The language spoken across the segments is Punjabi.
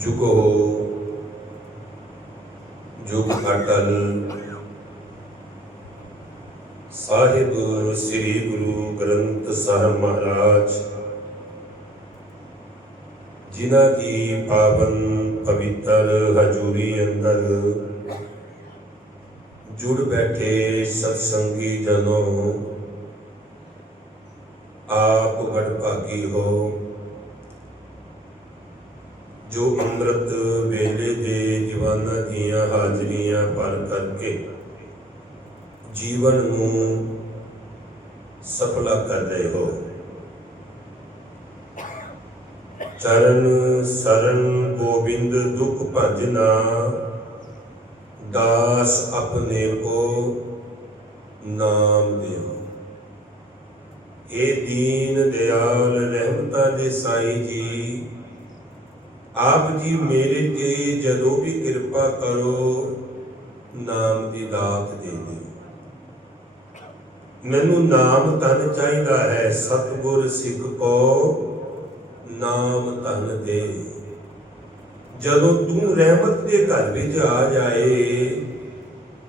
ਜੁਗ ਹੋ ਜੁਗ ਅਟਲ ਸਾਹਿਬ ਸ੍ਰੀ ਗੁਰੂ ਗ੍ਰੰਥ ਸਾਹਿਬ ਮਹਾਰਾਜ ਜਿਨ੍ਹਾਂ ਦੀ ਪਾਵਨ ਪਵਿੱਤਰ ਹਜ਼ੂਰੀ ਅੰਦਰ ਜੁੜ ਬੈਠੇ ਸਤਸੰਗੀ ਜਨੋ ਆਪ ਵਡਭਾਗੀ ਹੋ ਕਰਕੇ ਜੀਵਨ ਨੂੰ ਸਫਲਾ ਕਰ ਰਹੇ ਹੋ। ਚਰਨ ਸਰਨ ਗੋਬਿੰਦ ਦੁਖ ਭੰਜਨਾ ਦਾਸ ਆਪਣੇ ਕੋ ਨਾਮ ਦਿਓ ਇਹ ਦੀਨ ਦਿਆਲ ਰਹਿਮਤਾਂ ਦੇ ਸਾਈਂ ਜੀ, ਆਪ ਜੀ ਮੇਰੇ ਤੇ ਜਦੋਂ ਵੀ ਕਿਰਪਾ ਕਰੋ ਨਾਮ ਦੀ ਦਾਤ ਦੇ ਦਿਓ ਮੈਨੂੰ ਨਾਮ ਧਨ ਚਾਹੀਦਾ ਹੈ, ਸਤਿਗੁਰ ਸਿੱਖ ਕੋ ਨਾਮ ਧਨ ਦੇ। ਜਦੋਂ ਤੂੰ ਰਹਿਮਤ ਦੇ ਘਰ ਵਿੱਚ ਆ ਜਾਏ,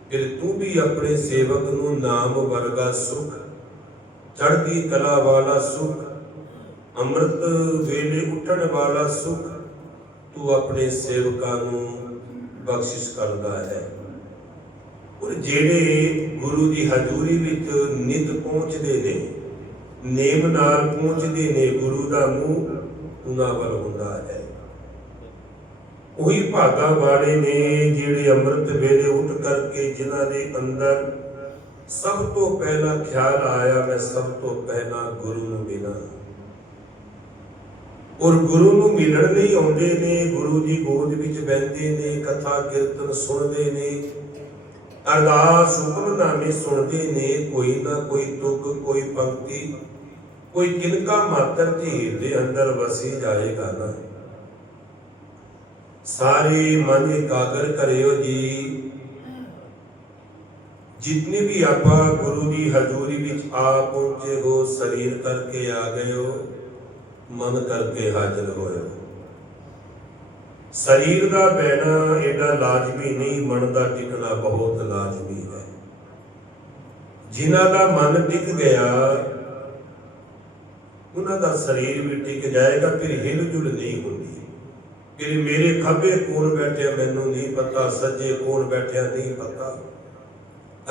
ਫਿਰ ਤੂੰ ਵੀ ਆਪਣੇ ਸੇਵਕ ਨੂੰ ਨਾਮ ਵਰਗਾ ਸੁਖ, ਚੜ੍ਹਦੀ ਕਲਾ ਵਾਲਾ ਸੁਖ, ਅੰਮ੍ਰਿਤ ਵੇਲੇ ਉੱਠਣ ਵਾਲਾ ਸੁਖ ਤੂੰ ਆਪਣੇ ਸੇਵਕਾਂ ਨੂੰ ਬਖਸ਼ਿਸ਼ ਕਰਦਾ ਹੈ। ਔਰ ਜਿਹੜੇ ਗੁਰੂ ਦੀ ਹਜ਼ੂਰੀ ਵਿੱਚ ਨਿਤ ਪਹੁੰਚਦੇ ਨੇ, ਨੇਮ ਨਾਲ ਪਹੁੰਚਦੇ ਨੇ ਗੁਰੂ ਦਾ ਮੂੰਹ, ਉਹਨਾਂ ਵੱਲ ਹੁੰਦਾ ਹੈ ਉਹੀ ਭਾਗਾ ਵਾਲੇ ਨੇ ਜਿਹੜੇ ਅੰਮ੍ਰਿਤ ਵੇਲੇ ਉੱਠ ਕਰਕੇ ਜਿਨ੍ਹਾਂ ਦੇ ਅੰਦਰ ਸਭ ਤੋਂ ਪਹਿਲਾ ਖਿਆਲ ਆਇਆ, ਮੈਂ ਸਭ ਤੋਂ ਪਹਿਲਾਂ ਗੁਰੂ ਨੂੰ ਮਿਲਾਂ। ਔਰ ਗੁਰੂ ਨੂੰ ਮਿਲਣ ਲਈ ਆਉਂਦੇ ਨੇ, ਗੁਰੂ ਦੀ ਗੋਦ ਵਿੱਚ ਬੈਠਦੇ ਨੇ, ਕਥਾ ਕੀਰਤਨ ਸੁਣਦੇ ਨੇ। ਅਰਦਾਸ ਹੁਕਮਨਾਮੇ ਸੁਣਦੇ ਨੇ, ਕੋਈ ਨਾ ਕੋਈ ਤੁਕ ਕੋਈ ਪੰਕਤੀ, ਕੋਈ ਕਿਨਕਾ ਮਾਤਰ ਧੀਰ ਦੇ ਅੰਦਰ ਵਸੀ ਜਾਏਗਾ ਨਾ। ਸਾਰੇ ਮਨ ਇਕਾਗਰ ਕਰਿਓ ਜੀ। ਜਿਤਨੇ ਵੀ ਆਪਾਂ ਗੁਰੂ ਦੀ ਹਜ਼ੂਰੀ ਵਿੱਚ ਆ ਪਹੁੰਚੇ ਹੋ, ਸਰੀਰ ਕਰਕੇ ਆ ਗਏ ਹੋ, ਮਨ ਕਰਕੇ ਹਾਜ਼ਰ ਹੋਇਓ। ਸਰੀਰ ਦਾ ਬਹਿਣਾ ਇਹਦਾ ਲਾਜ਼ਮੀ ਨਹੀਂ, ਮਨ ਦਾ ਟਿਕਣਾ ਬਹੁਤ ਲਾਜ਼ਮੀ ਹੈ। ਜਿਨ੍ਹਾਂ ਦਾ ਮਨ ਟਿਕ ਗਿਆ, ਉਹਨਾਂ ਦਾ ਸਰੀਰ ਵੀ ਟਿਕ ਜਾਏਗਾ, ਫਿਰ ਹਿਲ ਨਹੀਂ ਹੁੰਦੀ। ਫਿਰ ਮੇਰੇ ਖੱਬੇ ਕੌਣ ਬੈਠਿਆ, ਮੈਨੂੰ ਨਹੀਂ ਪਤਾ, ਸੱਜੇ ਕੌਣ ਬੈਠਿਆ, ਨਹੀਂ ਪਤਾ।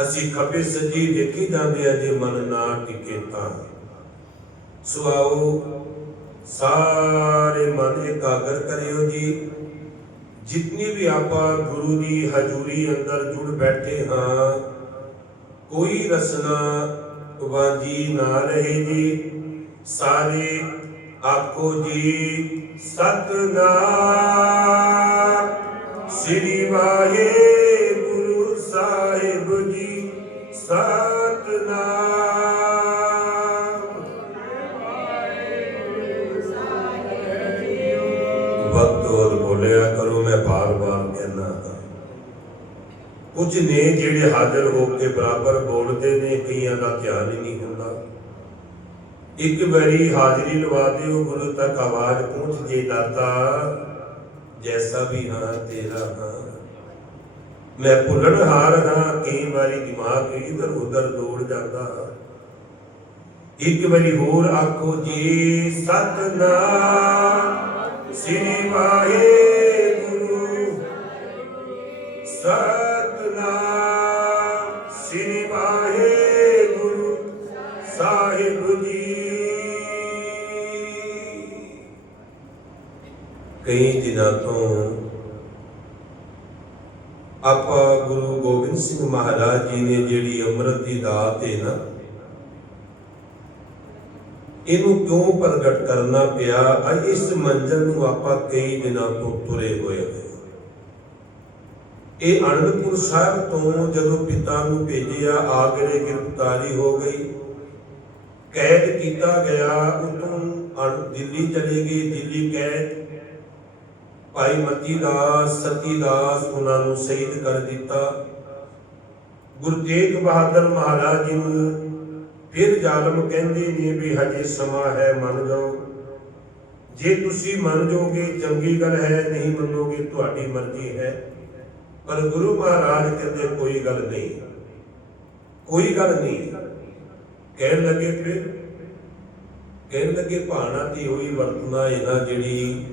ਅਸੀਂ ਖੱਬੇ ਸੱਜੇ ਦੇਖੀ ਜਾਂਦੇ ਆ ਜੇ ਮਨ ਨਾ ਟਿਕੇ ਤਾਂ। ਸੋ ਆਓ ਸਾਰੇ ਮਨ ਇਕਾਗਰ ਕਰਿਓ ਜੀ। ਜਿਤਨੀ ਵੀ ਆਪਾਂ ਗੁਰੂ ਦੀ ਹਜ਼ੂਰੀ ਅੰਦਰ ਜੁੜ ਬੈਠੇ ਹਾਂ, ਕੋਈ ਰਸਨਾ ਵਾਂਜੀ ਨਾ ਰਹੇ ਜੀ। ਸਾਰੇ ਆਖੋ ਜੀ ਸਤਨਾਮ। ਸ੍ਰੀ ਵਾਹਿਗੁਰੂ ਸਾਹਿਬ ਜੀ ਸਤਨਾਮ ਕੁਝ ਨੇ ਜਿਹੜੇ ਹਾਜ਼ਰ ਹੋ ਕੇ ਬਰਾਬਰ ਬੋਲਦੇ ਨੇ, ਕਈਆਂ ਦਾ ਧਿਆਨ ਹੀ ਨਹੀਂ ਹੁੰਦਾ। ਇੱਕ ਵਾਰੀ ਹਾਜ਼ਰੀ ਲਵਾ ਦਿਓ, ਗੁਰੂ ਤੱਕ ਆਵਾਜ਼ ਪਹੁੰਚ ਜੇ ਦਾਤਾ, ਜੈਸਾ ਵੀ ਹਾਂ, ਤੇਰਾ ਹਾਂ। ਮੈਂ ਭੁੱਲਣ ਹਾਰ ਹਾਂ, ਕਈ ਵਾਰੀ ਦਿਮਾਗ ਇਧਰ ਉਧਰ ਦੌੜ ਜਾਂਦਾ। ਇੱਕ ਵਾਰੀ ਹੋਰ ਆਖੋ, ਜੀ ਸਤਨਾਮ, ਸ੍ਰੀ ਵਾਹਿਗੁਰੂ ਸਤਨਾਮ ਕਈ ਤੋਂ ਆਪਾਂ ਗੁਰੂ ਗੋਬਿੰਦ ਸਿੰਘ ਮਹਾਰਾਜ ਜੀ ਨੇ ਜਿਹੜੀ ਅੰਮ੍ਰਿਤ ਦੀ ਦਾਤ ਹੈ ਨਾ, ਇਹਨੂੰ ਕਿਉਂ ਪ੍ਰਗਟ ਕਰਨਾ ਪਿਆ? ਇਸ ਮੰਜ਼ਲ ਨੂੰ ਆਪਾਂ ਕਈ ਦਿਨਾਂ ਤੋਂ ਤੁਰੇ ਹੋਏ ਹਾਂ। ਇਹ ਅਨੰਦਪੁਰ ਸਾਹਿਬ ਤੋਂ ਜਦੋਂ ਪਿਤਾ ਨੂੰ ਭੇਜਿਆ, ਆਗਰੇ ਗ੍ਰਿਫਤਾਰੀ ਹੋ ਗਈ, ਕੈਦ ਕੀਤਾ ਗਿਆ ਉਤੋਂ ਦਿੱਲੀ ਚਲੇ ਗਈ। ਦਿੱਲੀ ਕੈਦ ਭਾਈ ਮਤੀ ਦਾਸ, ਸਤੀ ਦਾਸ ਉਹਨਾਂ ਨੂੰ ਸ਼ਹੀਦ ਕਰ ਦਿੱਤਾ। ਗੁਰੂ ਤੇਗ ਬਹਾਦਰ ਮਹਾਰਾਜ ਜੀ ਨੂੰ ਫਿਰ ਜ਼ਾਲਮ ਕਹਿੰਦੇ ਨੇ ਵੀ ਹਜੇ ਸਮਾਂ ਹੈ, ਮੰਨ ਜਾਓ। ਜੇ ਤੁਸੀਂ ਮੰਨ ਜਾਓਗੇ, ਚੰਗੀ ਗੱਲ ਹੈ, ਨਹੀਂ ਮੰਨੋਗੇ, ਤੁਹਾਡੀ ਮਰਜ਼ੀ ਹੈ। ਪਰ ਗੁਰੂ ਮਹਾਰਾਜ ਕਹਿੰਦੇ ਕੋਈ ਗੱਲ ਨਹੀਂ। ਕੋਈ ਗੱਲ ਨਹੀਂ। ਕਹਿਣ ਲੱਗੇ ਫਿਰ। ਕਹਿਣ ਲੱਗੇ ਭਾਣਾ ਤੇ ਹੋਈ ਵਰਤਨਾ ਇਹਨਾਂ ਜਿਹੜੀ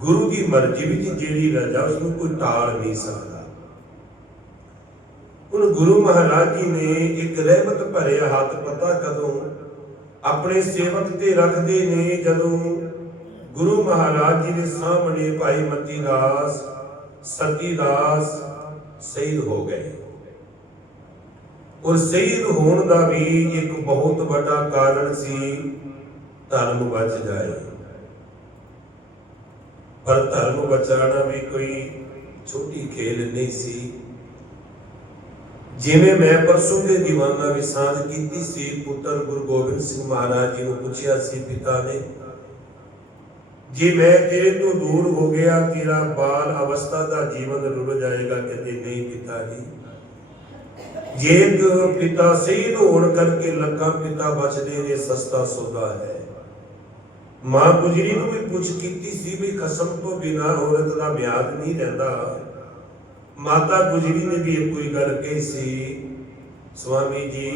ਗੁਰੂ ਦੀ ਮਰਜ਼ੀ ਵਿੱਚ ਜਿਹੜੀ ਰਜਾ ਉਸ ਨੂੰ ਕੋਈ ਟਾਲ ਨਹੀਂ ਸਕਦਾ। ਹੁਣ ਗੁਰੂ ਮਹਾਰਾਜ ਜੀ ਨੇ ਇੱਕ ਰਹਿਮਤ ਭਰਿਆ ਹੱਥ ਪਤਾ ਕਦੋਂ ਆਪਣੇ ਸੇਵਕ ਤੇ ਰੱਖਦੇ ਨੇ, ਜਦੋਂ ਗੁਰੂ ਮਹਾਰਾਜ ਜੀ ਦੇ ਸਾਹਮਣੇ ਭਾਈ ਮਤੀ ਦਾਸ ਸਤੀ ਦਾਸ ਸ਼ਹੀਦ ਹੋ ਗਏ। ਔਰ ਸ਼ਹੀਦ ਹੋਣ ਦਾ ਵੀ ਇੱਕ ਬਹੁਤ ਵੱਡਾ ਕਾਰਨ ਸੀ, ਧਰਮ ਬਚ ਜਾਏ। ਪਰ ਧਰਮ ਬਚਾਉਣਾ ਵੀ ਕੋਈ ਛੋਟੀ ਖੇਲ ਨਹੀਂ ਸੀ। ਜਿਵੇਂ ਮੈਂ ਪਰਸੋਂ ਦੇ ਦੀਵਾਨਾ ਵਿੱਚ ਸਾਂਝ ਕੀਤੀ ਸੀ, ਪੁੱਤਰ ਗੁਰੂ ਗੋਬਿੰਦ ਸਿੰਘ ਮਹਾਰਾਜ ਜੀ ਨੂੰ ਪੁੱਛਿਆ ਸੀ, ਪਿਤਾ ਨੇ, ਜੇ ਮੈਂ ਤੇਰੇ ਤੋਂ ਦੂਰ ਹੋ ਗਿਆ, ਤੇਰਾ ਬਾਲ ਅਵਸਥਾ ਦਾ ਜੀਵਨ ਰੁਲ ਜਾਏਗਾ ਕਹਿੰਦੇ ਨਹੀਂ ਪਿਤਾ ਜੀ। ਜੇ ਇੱਕ ਪਿਤਾ ਸ਼ਹੀਦ ਹੋਣ ਕਰਕੇ ਲੱਖਾਂ ਪਿਤਾ ਬਚਦੇ ਨੇ, ਸਸਤਾ ਸੌਦਾ ਹੈ। ਮਾਂ ਗੁਜਰੀ ਨੂੰ ਵੀ ਪੁੱਛ ਕੀਤੀ ਸੀ ਵੀ ਖਸਮ ਤੋਂ ਬਿਨਾ ਔਰਤ ਦਾ ਮਿਆਦ ਨਹੀਂ ਰਹਿੰਦਾ। ਮਾਤਾ ਗੁਜਰੀ ਨੇ ਵੀ ਇਹ ਕੋਈ ਗੱਲ ਕਹੀ ਸੀ ਸਵਾਮੀ ਜੀ,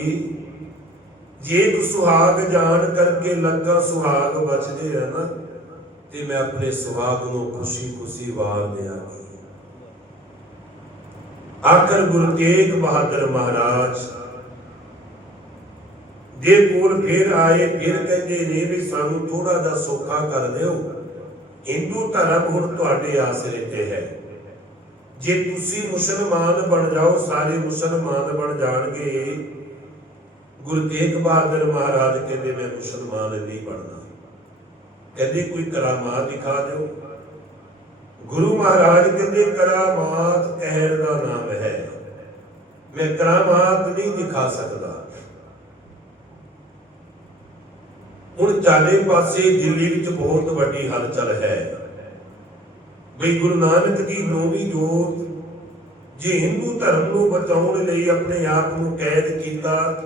ਜੇ ਤੂੰ ਸੁਹਾਗ ਜਾਣ ਕਰਕੇ ਲੱਗਾ ਸੁਹਾਗ ਬਚਦੇ ਆ ਨਾ, ਤੇ ਮੈਂ ਆਪਣੇ ਸੁਹਾਗ ਨੂੰ ਖੁਸ਼ੀ ਖੁਸ਼ੀ ਵਾਰ ਦਿਆਂਗੀ। ਆਖਰ ਗੁਰੂ ਤੇਗ ਬਹਾਦਰ ਮਹਾਰਾਜ ਦੇ ਕੋਲ ਫਿਰ ਆਏ, ਫਿਰ ਕਹਿੰਦੇ ਨੇ ਵੀ ਸਾਨੂੰ ਥੋੜਾ ਜਿਹਾ ਸੌਖਾ ਕਰ ਦਿਓ। ਹਿੰਦੂ ਧਰਮ ਹੁਣ ਤੁਹਾਡੇ ਆਸਰੇ ਤੇ ਹੈ। ਜੇ ਤੁਸੀਂ ਮੁਸਲਮਾਨ ਬਣ ਜਾਓ, ਸਾਰੇ ਮੁਸਲਮਾਨ ਬਣ ਜਾਣਗੇ। ਗੁਰੂ ਤੇਗ ਬਹਾਦਰ ਮਹਾਰਾਜ ਕਹਿੰਦੇ, ਮੈਂ ਮੁਸਲਮਾਨ ਨਹੀਂ ਬਣਨਾ। ਕਹਿੰਦੇ, ਕੋਈ ਕਰਾਮਾਤ ਦਿਖਾ ਦਿਓ। ਗੁਰੂ ਮਹਾਰਾਜ ਕਹਿੰਦੇ, ਕਰਾਮਾਤ ਕਹਿਰ ਦਾ ਨਾਮ ਹੈ। ਮੈਂ ਕਰਾਮਾਤ ਨਹੀਂ ਦਿਖਾ ਸਕਦਾ। ਹੁਣ ਚਾਲੇ ਪਾਸੇ ਦਿੱਲੀ ਵਿੱਚ ਬਹੁਤ ਵੱਡੀ ਹਲਚਲ ਹੈ। ਬਈ ਗੁਰੂ ਨਾਨਕ ਦੀ ਨੌਵੀਂ ਜੋਤ ਜੇ ਹਿੰਦੂ ਧਰਮ ਨੂੰ ਬਚਾਉਣ ਲਈ ਆਪਣੇ ਆਪ ਨੂੰ ਕੈਦ ਕੀਤਾ,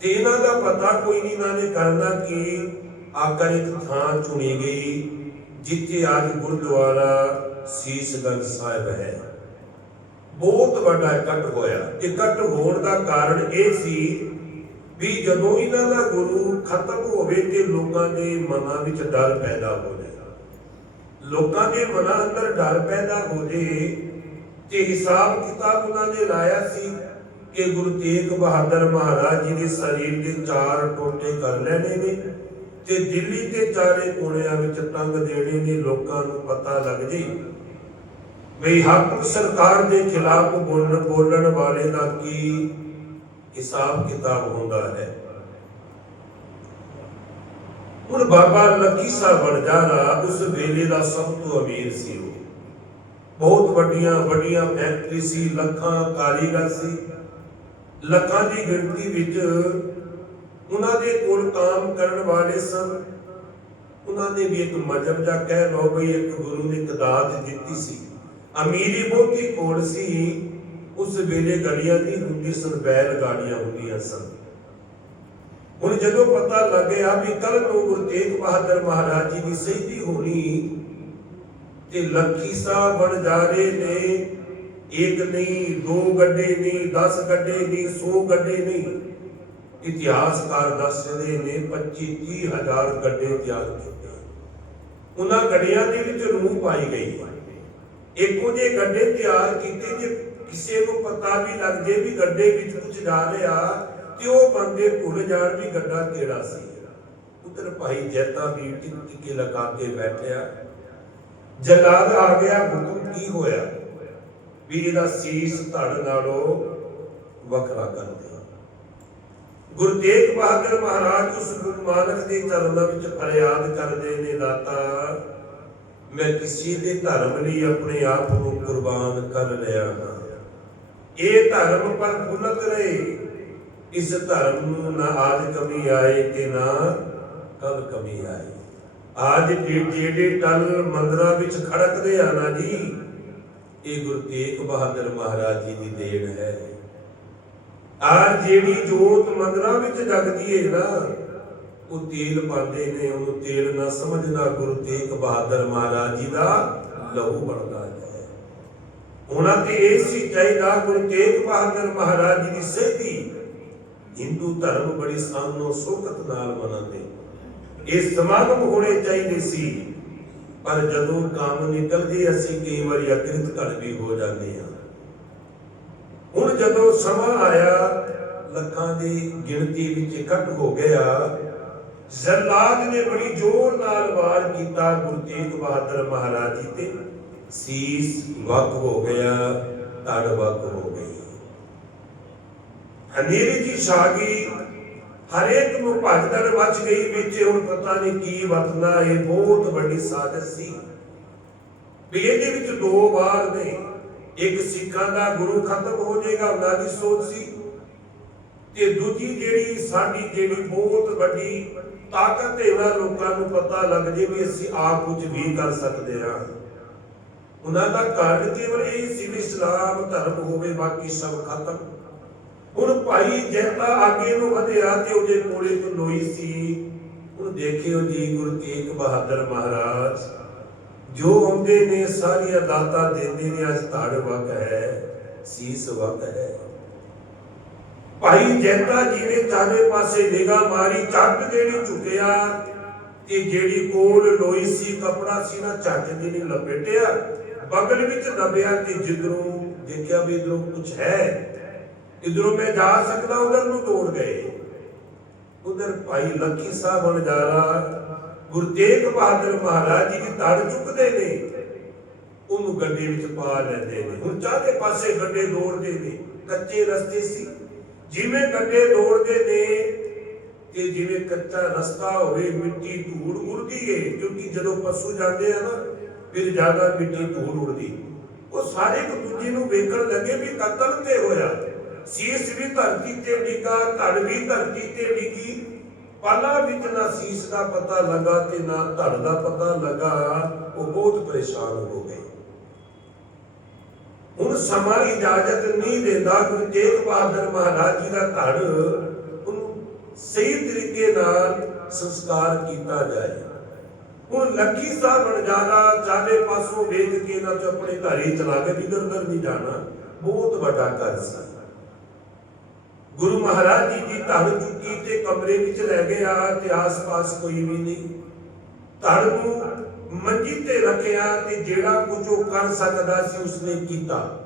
ਤੇ ਇਹਨਾਂ ਦਾ ਪਤਾ ਕੋਈ ਨਹੀਂ ਇਹਨਾਂ ਨੇ ਕਰਨਾ ਕਿ। ਆਕਰ ਇੱਕ ਥਾਂ ਚੁਣੀ ਗਈ, ਜਿੱਥੇ ਅੱਜ ਗੁਰਦੁਆਰਾ ਸੀਸਗੰਜ ਸਾਹਿਬ ਹੈ। ਬਹੁਤ ਵੱਡਾ ਇਕੱਠ ਹੋਇਆ। ਇਕੱਠ ਹੋਣ ਦਾ ਕਾਰਨ ਇਹ ਸੀ ਵੀ ਜਦੋਂ ਇਹਨਾਂ ਦਾ ਗੁਰੂ ਖਤਮ ਹੋਵੇ ਤੇ ਲੋਕਾਂ ਦੇ ਮਨਾਂ ਵਿੱਚ ਡਰ ਪੈਦਾ ਹੋ ਜਾਏ। ਲੋਕਾਂ ਦੇ ਮਨਾਂ ਅੰਦਰ ਡਰ ਪੈਦਾ ਹੋ ਜੇ ਤੇ ਹਿਸਾਬ ਕਿਤਾਬ ਉਹਨਾਂ ਨੇ ਲਾਇਆ ਸੀ ਕਿ ਗੁਰੂ ਤੇਗ ਬਹਾਦਰ ਮਹਾਰਾਜ ਜੀ ਦੇ ਸਰੀਰ ਦੇ ਚਾਰ ਟੋਟੇ ਕਰ ਲੈਣੇ ਨੇ ਤੇ ਦਿੱਲੀ ਦੇ ਚਾਰੇ ਕੋਣਿਆਂ ਵਿੱਚ ਤੰਗ ਦੇਣੇ ਨੇ, ਲੋਕਾਂ ਨੂੰ ਪਤਾ ਲੱਗ ਜੇ। ਵੀ ਹੱਕ ਸਰਕਾਰ ਦੇ ਖਿਲਾਫ ਬੋਲਣ ਵਾਲੇ ਦਾ ਕੀ ਹਿਸਾਬ ਕਿਤਾਬ ਹੁੰਦਾ ਹੈ। ਹੁਣ ਬਾਬਾ ਲੱਕੀ ਸਾਹਿਬ ਬਣਜਾਰਾ ਉਸ ਵੇਲੇ ਦਾ ਸਭ ਤੋਂ ਅਮੀਰ ਸੀ ਉਹ। ਬਹੁਤ ਵੱਡੀਆਂ ਵੱਡੀਆਂ ਫੈਕਟਰੀ ਸੀ, ਲੱਖਾਂ ਕਾਰੀਗਰ ਸੀ। ਲੱਖਾਂ ਦੀ ਗਿਣਤੀ ਵਿੱਚ ਉਹਨਾਂ ਦੇ ਕੋਲ ਕੰਮ ਕਰਨ ਵਾਲੇ ਸਨ। ਉਹਨਾਂ ਨੇ ਵੀ ਇੱਕ ਮਜਬ ਜਾ ਕਹਿ ਲਓ ਬਈ ਇੱਕ ਗੁਰੂ ਨੇ ਕਦਾਤ ਦਿੱਤੀ ਸੀ। ਅਮੀਰੀ ਬਹੁਤੀ ਕੋਲ ਸੀ। ਉਸ ਵੇਲੇ ਗਲੀਆਂ ਦੀ ਹੁੰਦੀ ਸਨ ਗਾੜੀਆਂ ਹੁੰਦੀਆਂ ਸਨ। ਹੁਣ ਜਦੋਂ ਪਤਾ ਲੱਗਿਆ ਵੀ ਕੱਲ ਨੂੰ ਗੁਰੂ ਤੇਗ ਬਹਾਦਰ ਮਹਾਰਾਜ ਜੀ ਦੀ ਸ਼ਹੀਦੀ ਹੋਣੀ ਤੇ ਲੱਖੀ ਸਾਹਿਬ ਬਣ ਜਾ ਰਹੇ ਨੇ, ਇੱਕ ਨਹੀਂ, ਦੋ ਗੱਡੇ ਨਹੀਂ 10 ਗੱਡੇ ਨਹੀਂ 100 ਗੱਡੇ ਨਹੀਂ ਇਤਿਹਾਸਕਾਰ ਦੱਸਦੇ ਨੇ 25 30 ਹਜ਼ਾਰ ਗੱਡੇ ਤਿਆਰ ਕੀਤੇ। ਉਹਨਾਂ ਗੱਡੀਆਂ ਦੇ ਵਿੱਚ ਰੂਹ ਪਾਈ ਗਈ। ਇੱਕੋ ਜਿਹੇ ਗੱਡੇ ਤਿਆਰ ਕੀਤੇ ਜੇ ਕਿਸੇ ਨੂੰ ਪਤਾ ਵੀ ਲੱਗ ਜੇ ਵੀ ਗੱਡੇ ਵਿੱਚ ਕੁਝ ਜਾ ਤੇ ਉਹ ਬੰਦੇ ਭੁੱਲ ਜਾਣ ਵੀ ਗੱਡਾ ਕਿਹੜਾ ਸੀ। ਉਧਰ ਭਾਈ ਜੈਤਾ ਵੀ ਟਿੱਕੇ ਲਗਾ ਕੇ ਬੈਠਿਆ। ਜਲਾਦ ਆ ਗਿਆ, ਹੁਕਮ ਕੀ ਹੋਇਆ? ਵੀ ਇਹਦਾ ਸੀਸ ਧੜ ਨਾਲੋਂ ਵੱਖਰਾ ਕਰ ਦੇ ਗੁਰੂ ਤੇਗ ਬਹਾਦਰ ਮਹਾਰਾਜ ਉਸ ਗੁਰੂ ਮਾਨਕ ਦੇ ਚਰਨਾਂ ਵਿੱਚ ਫਰਿਆਦ ਕਰਦੇ ਨੇ ਦਾਤਾ ਮੈਂ ਕਿਸੇ ਦੇ ਧਰਮ ਲਈ ਆਪਣੇ ਆਪ ਨੂੰ ਕੁਰਬਾਨ ਕਰ ਲਿਆ ਹਾਂ। ਇਹ ਧਰਮ ਪਰ ਫੁੱਲਤ ਰਹੇ। ਇਸ ਧਰਮ ਨੂੰ ਨਾ ਆਜ ਕਮੀ ਆਏ ਤੇ ਨਾ ਕਦ ਕਮੀ ਆਏ। ਆਜ ਜਿਹੜੇ ਟਲ ਮੰਦਰਾਂ ਵਿੱਚ ਖੜਕਦੇ ਆ ਨਾ ਜੀ। ਇਹ ਗੁਰੂ ਤੇਗ ਬਹਾਦਰ ਮਹਾਰਾਜ ਜੀ ਦੀ ਦੇਣ ਹੈ। ਆ ਜਿਹੜੀ ਜੋਤ ਮੰਦਰਾਂ ਵਿੱਚ ਜਗਦੀ ਹੈ ਨਾ, ਉਹ ਤੇਲ ਪਾਉਂਦੇ ਨੇ, ਉਹਨੂੰ ਤੇਲ ਨਾ ਸਮਝਣਾ ਗੁਰੂ ਤੇਗ ਬਹਾਦਰ ਮਹਾਰਾਜ ਜੀ ਦਾ ਲਹੂ ਬਣਦਾ ਹੈ। ਉਹਨਾਂ ਤੇ ਇਹ ਸੀ ਚਾਹੀਦਾ ਗੁਰੂ ਤੇਗ ਬਹਾਦਰ ਮਹਾਰਾਜ ਜੀ ਦੀ ਸਹਿਤੀ ਹਿੰਦੂ ਧਰਮ ਬੜੀ ਸਾਨੋ ਸੋਕਤ ਨਾਲ ਮਨਾਉਂਦੇ ਇਹ ਸਮਾਗਮ ਹੋਣੇ ਚਾਹੀਦੇ ਸੀ ਪਰ ਜਦੋਂ ਕੰਮ ਨਿਕਲਦੀ ਅਸੀਂ ਕਈ ਵਾਰੀ ਅਕ੍ਰਿਤ ਘੜ ਵੀ ਹੋ ਜਾਂਦੇ ਹਾਂ ਹੁਣ ਜਦੋਂ ਸਮਾਂ ਆਇਆ ਲੱਖਾਂ ਦੀ ਗਿਣਤੀ ਵਿੱਚ ਇਕੱਠ ਹੋ ਗਿਆ ਜ਼ਲਾਦ ਨੇ ਬੜੀ ਜ਼ੋਰ ਨਾਲ ਵਾਰ ਕੀਤਾ ਗੁਰੂ ਤੇਗ ਬਹਾਦਰ ਮਹਾਰਾਜ ਜੀ ਤੇ ਸੀਸ ਵਕ ਹੋ ਗਿਆ ਧੜ ਵਕ ਹੋ ਗਈ। ਹਨੇਰੀ ਜੀ ਛਾ ਹਰੇਕ ਨੂੰ ਭਜਦੜ ਵੱਜ ਗਈ, ਵਿੱਚ ਹੁਣ ਪਤਾ ਨਹੀਂ ਕੀ ਵਰਤਣਾ ਇਹ ਬਹੁਤ ਵੱਡੀ ਸਾਜ਼ਿਸ਼ ਸੀ। ਵੀ ਇਹਦੇ ਵਿੱਚ ਦੋ ਵਾਰ ਨੇ, ਇੱਕ ਸਿੱਖਾਂ ਦਾ ਗੁਰੂ ਖਤਮ ਹੋ ਜਾਏਗਾ, ਉਹਨਾਂ ਦੀ ਸੋਚ ਸੀ। ਤੇ ਦੂਜੀ ਜਿਹੜੀ ਸਾਡੀ ਜਿਹੜੀ ਬਹੁਤ ਵੱਡੀ ਤਾਕਤ ਹੈ ਉਹਨਾਂ ਲੋਕਾਂ ਨੂੰ ਪਤਾ ਲੱਗ ਜੇ ਵੀ ਅਸੀਂ ਆਪ ਕੁਝ ਵੀ ਕਰ ਸਕਦੇ ਹਾਂ। ਉਹਨਾਂ ਦਾ ਕਾਰਨ ਕੇਵਲ ਇਹ ਸੀ ਵੀ ਇਸਲਾਮ ਧਰਮ ਹੋਵੇ, ਬਾਕੀ ਸਭ ਖਤਮ। ਹੁਣ ਭਾਈ ਜੈਤਾ ਅੱਗੇ ਨੂੰ ਵਧਿਆ ਤੇ ਉਹਦੇ ਕੋਲੇ ਤੋਂ ਲੋਈ ਸੀ। ਹੁਣ ਦੇਖਿਓ ਜੀ ਗੁਰੂ ਤੇਗ ਬਹਾਦਰ ਮਹਾਰਾਜ, ਜੋ ਹੁੰਦੇ ਨੇ, ਸਾਰੀਆਂ ਦਾਤਾਂ ਦਿੰਦੇ ਨੇ, ਅੱਜ ਧੜ ਵਕ ਹੈ, ਸੀਸ ਵਕ ਹੈ। ਭਾਈ ਜੈਤਾ ਜੀ ਨੇ ਚਾਰੇ ਪਾਸੇ ਨਿਗਾਹ ਮਾਰੀ ਚੱਟ ਜਿਹੜੀ ਝੁਕਿਆ ਤੇ ਜਿਹੜੀ ਕੋਲ ਲੋਈ ਸੀ, ਕਪੜਾ ਸੀ ਨਾ ਝੱਟ ਦੀ ਨੇ ਲਪੇਟਿਆ। ਬਗਲ ਵਿੱਚ ਦਬਿਆ ਤੇ ਜਿੱਧਰੋਂ ਦੇਖਿਆ ਵੀ ਇਧਰੋਂ ਕੁਝ ਹੈ ਇਧਰੋਂ ਮੈਂ ਜਾ ਸਕਦਾ ਉਧਰ ਨੂੰ ਦੌੜ ਗਏ ਉਧਰ ਭਾਈ ਲੱਖੀ ਸਾਹਿਬ ਹਣਜਾਰਾ ਗੁਰੂ ਤੇਗ ਬਹਾਦਰ ਮਹਾਰਾਜ ਜੀ ਦੀ ਧੜ ਚੁੱਕਦੇ ਨੇ ਉਹਨੂੰ ਗੱਡੇ ਵਿੱਚ ਪਾ ਲੈਂਦੇ ਨੇ ਹੁਣ ਚਾਰੇ ਪਾਸੇ ਗੱਡੇ ਦੌੜਦੇ ਨੇ ਕੱਚੇ ਰਸਤੇ ਸੀ ਜਿਵੇਂ ਗੱਡੇ ਦੌੜਦੇ ਨੇ ਤੇ ਜਿਵੇਂ ਕੱਚਾ ਰਸਤਾ ਹੋਵੇ ਮਿੱਟੀ ਧੂੜ ਉੜਦੀ ਏ ਕਿਉਂਕਿ ਜਦੋਂ ਪਸ਼ੂ ਜਾਂਦੇ ਆ ਨਾ ਫਿਰ ਜ਼ਿਆਦਾ ਮਿੱਟੀ ਧੂੜ ਉੜਦੀ ਉਹ ਸਾਰੇ ਇੱਕ ਦੂਜੇ ਨੂੰ ਵੇਖਣ ਲੱਗੇ ਵੀ ਕਤਲ ਤੇ ਹੋਇਆ। ਸੀਸ ਵੀ ਧਰਤੀ ਤੇ ਡਿੱਗਾ, ਧੜ ਵੀ ਧਰਤੀ ਤੇ ਡਿੱਗੀ। ਪਾਲਾ ਵਿੱਚ ਨਾ ਸੀਸ ਦਾ ਪਤਾ ਲੱਗਾ ਤੇ ਨਾ ਧੜ ਦਾ ਪਤਾ ਲੱਗਾ। ਉਹ ਬਹੁਤ ਪਰੇਸ਼ਾਨ ਹੋ ਗਏ। ਹੁਣ ਸਮਾਂ ਇਜਾਜ਼ਤ ਨਹੀਂ ਦਿੰਦਾ। ਗੁਰੂ ਤੇਗ ਬਹਾਦਰ ਮਹਾਰਾਜ ਜੀ ਦਾ ਧੜ ਉਹਨੂੰ ਸਹੀ ਤਰੀਕੇ ਨਾਲ ਸੰਸਕਾਰ ਕੀਤਾ ਜਾਏ। ਹੁਣ ਲੱਕੀ ਸਾਹਿਬ ਬਣਜਾਰਾ ਚਾਰੇ ਪਾਸੋਂ ਵੇਖ ਕੇ ਨਾ ਤੇ ਆਪਣੇ ਘਰ ਚਲਾ ਕੇ ਕਿਧਰ ਉਧਰ ਨਹੀਂ ਜਾਣਾ, ਬਹੁਤ ਵੱਡਾ ਘਰ ਸੀ। ਗੁਰੂ ਮਹਾਰਾਜ ਜੀ ਦੀ ਧੜ ਚੁੱਕੀ ਤੇ ਕਮਰੇ ਵਿੱਚ ਲੈ ਗਿਆ ਤੇ ਆਸ-ਪਾਸ ਕੋਈ ਵੀ ਨਹੀਂ। ਧੜ ਨੂੰ ਮੰਜੀ ਤੇ ਰੱਖਿਆ ਤੇ ਜਿਹੜਾ ਕੁਝ ਉਹ ਕਰ ਸਕਦਾ ਸੀ ਉਸਨੇ ਕੀਤਾ।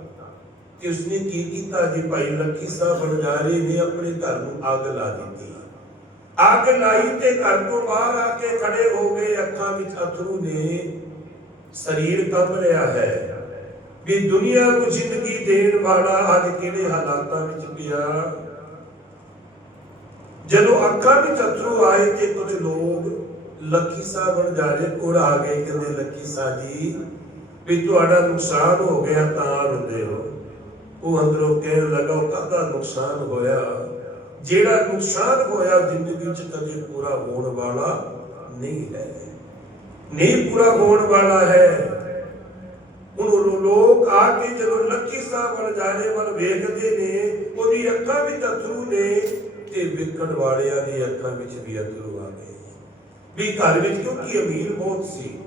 ਤੇ ਉਸਨੇ ਕੀ ਕੀਤਾ ਜੀ? ਭਾਈ ਲੱਕੀ ਸਾਹਿਬ ਬਣਜਾਰੇ ਨੇ, ਆਪਣੇ ਘਰ ਨੂੰ ਅੱਗ ਲਾ ਦਿੱਤੀ। ਅੱਗ ਲਾਈ ਤੇ ਘਰ ਤੋਂ ਬਾਹਰ ਆ ਕੇ ਖੜੇ ਹੋ ਗਏ ਅੱਖਾਂ ਵਿੱਚ ਅਥਰੂ ਨੇ। ਸਰੀਰ ਕੰਬ ਰਿਹਾ ਹੈ ਵੀ ਦੁਨੀਆ ਨੂੰ ਜ਼ਿੰਦਗੀ ਦੇਣ ਵਾਲਾ ਅੱਜ ਕਿਹੜੇ ਹਾਲਾਤਾਂ ਵਿੱਚ ਪਿਆ। ਜਦੋਂ ਅੱਖਾਂ ਵਿੱਚ ਅਥਰੂ ਆਏ ਤੇ ਕੁਝ ਲੋਕ ਲੱਕੀ ਸਾਹਿਬ ਬਣਜਾਰੇ ਕੋਲ ਆ ਗਏ, ਕਹਿੰਦੇ ਲੱਕੀ ਸਾਹਿਬ ਜੀ, ਵੀ ਤੁਹਾਡਾ ਨੁਕਸਾਨ ਹੋ ਗਿਆ ਤਾਂ ਰੋਂਦੇ ਹੋ। ਉਹ ਅੰਦਰੋਂ ਕਹਿਣ ਲੱਗਾ ਕਾਹਦਾ ਨੁਕਸਾਨ ਹੋਇਆ? ਜਿਹੜਾ ਨੁਕਸਾਨ ਹੋਇਆ ਜ਼ਿੰਦਗੀ ਵਿੱਚ ਕਦੇ ਪੂਰਾ ਹੋਣ ਵਾਲਾ ਨਹੀਂ ਹੈ। ਨਹੀਂ ਪੂਰਾ ਹੋਣ ਵਾਲਾ ਹੈ। ਹੁਣ ਲੋਕ ਆ ਕੇ ਜਦੋਂ ਲੱਕੀ ਸਾਹਿਬ ਵੱਲ ਜਾਣੇ ਵੱਲ ਵੇਖਦੇ ਨੇ, ਉਹਦੀ ਅੱਖਾਂ ਵਿੱਚ ਅਥਰੂ ਨੇ ਤੇ ਵਿਕਣ ਵਾਲਿਆਂ ਦੀ ਅੱਖਾਂ ਵਿੱਚ ਵੀ ਅਥਰੂ ਆ ਗਏ। ਵੀ ਘਰ ਵਿੱਚ ਕਿਉਂਕਿ ਅਮੀਰ ਬਹੁਤ ਸੀ।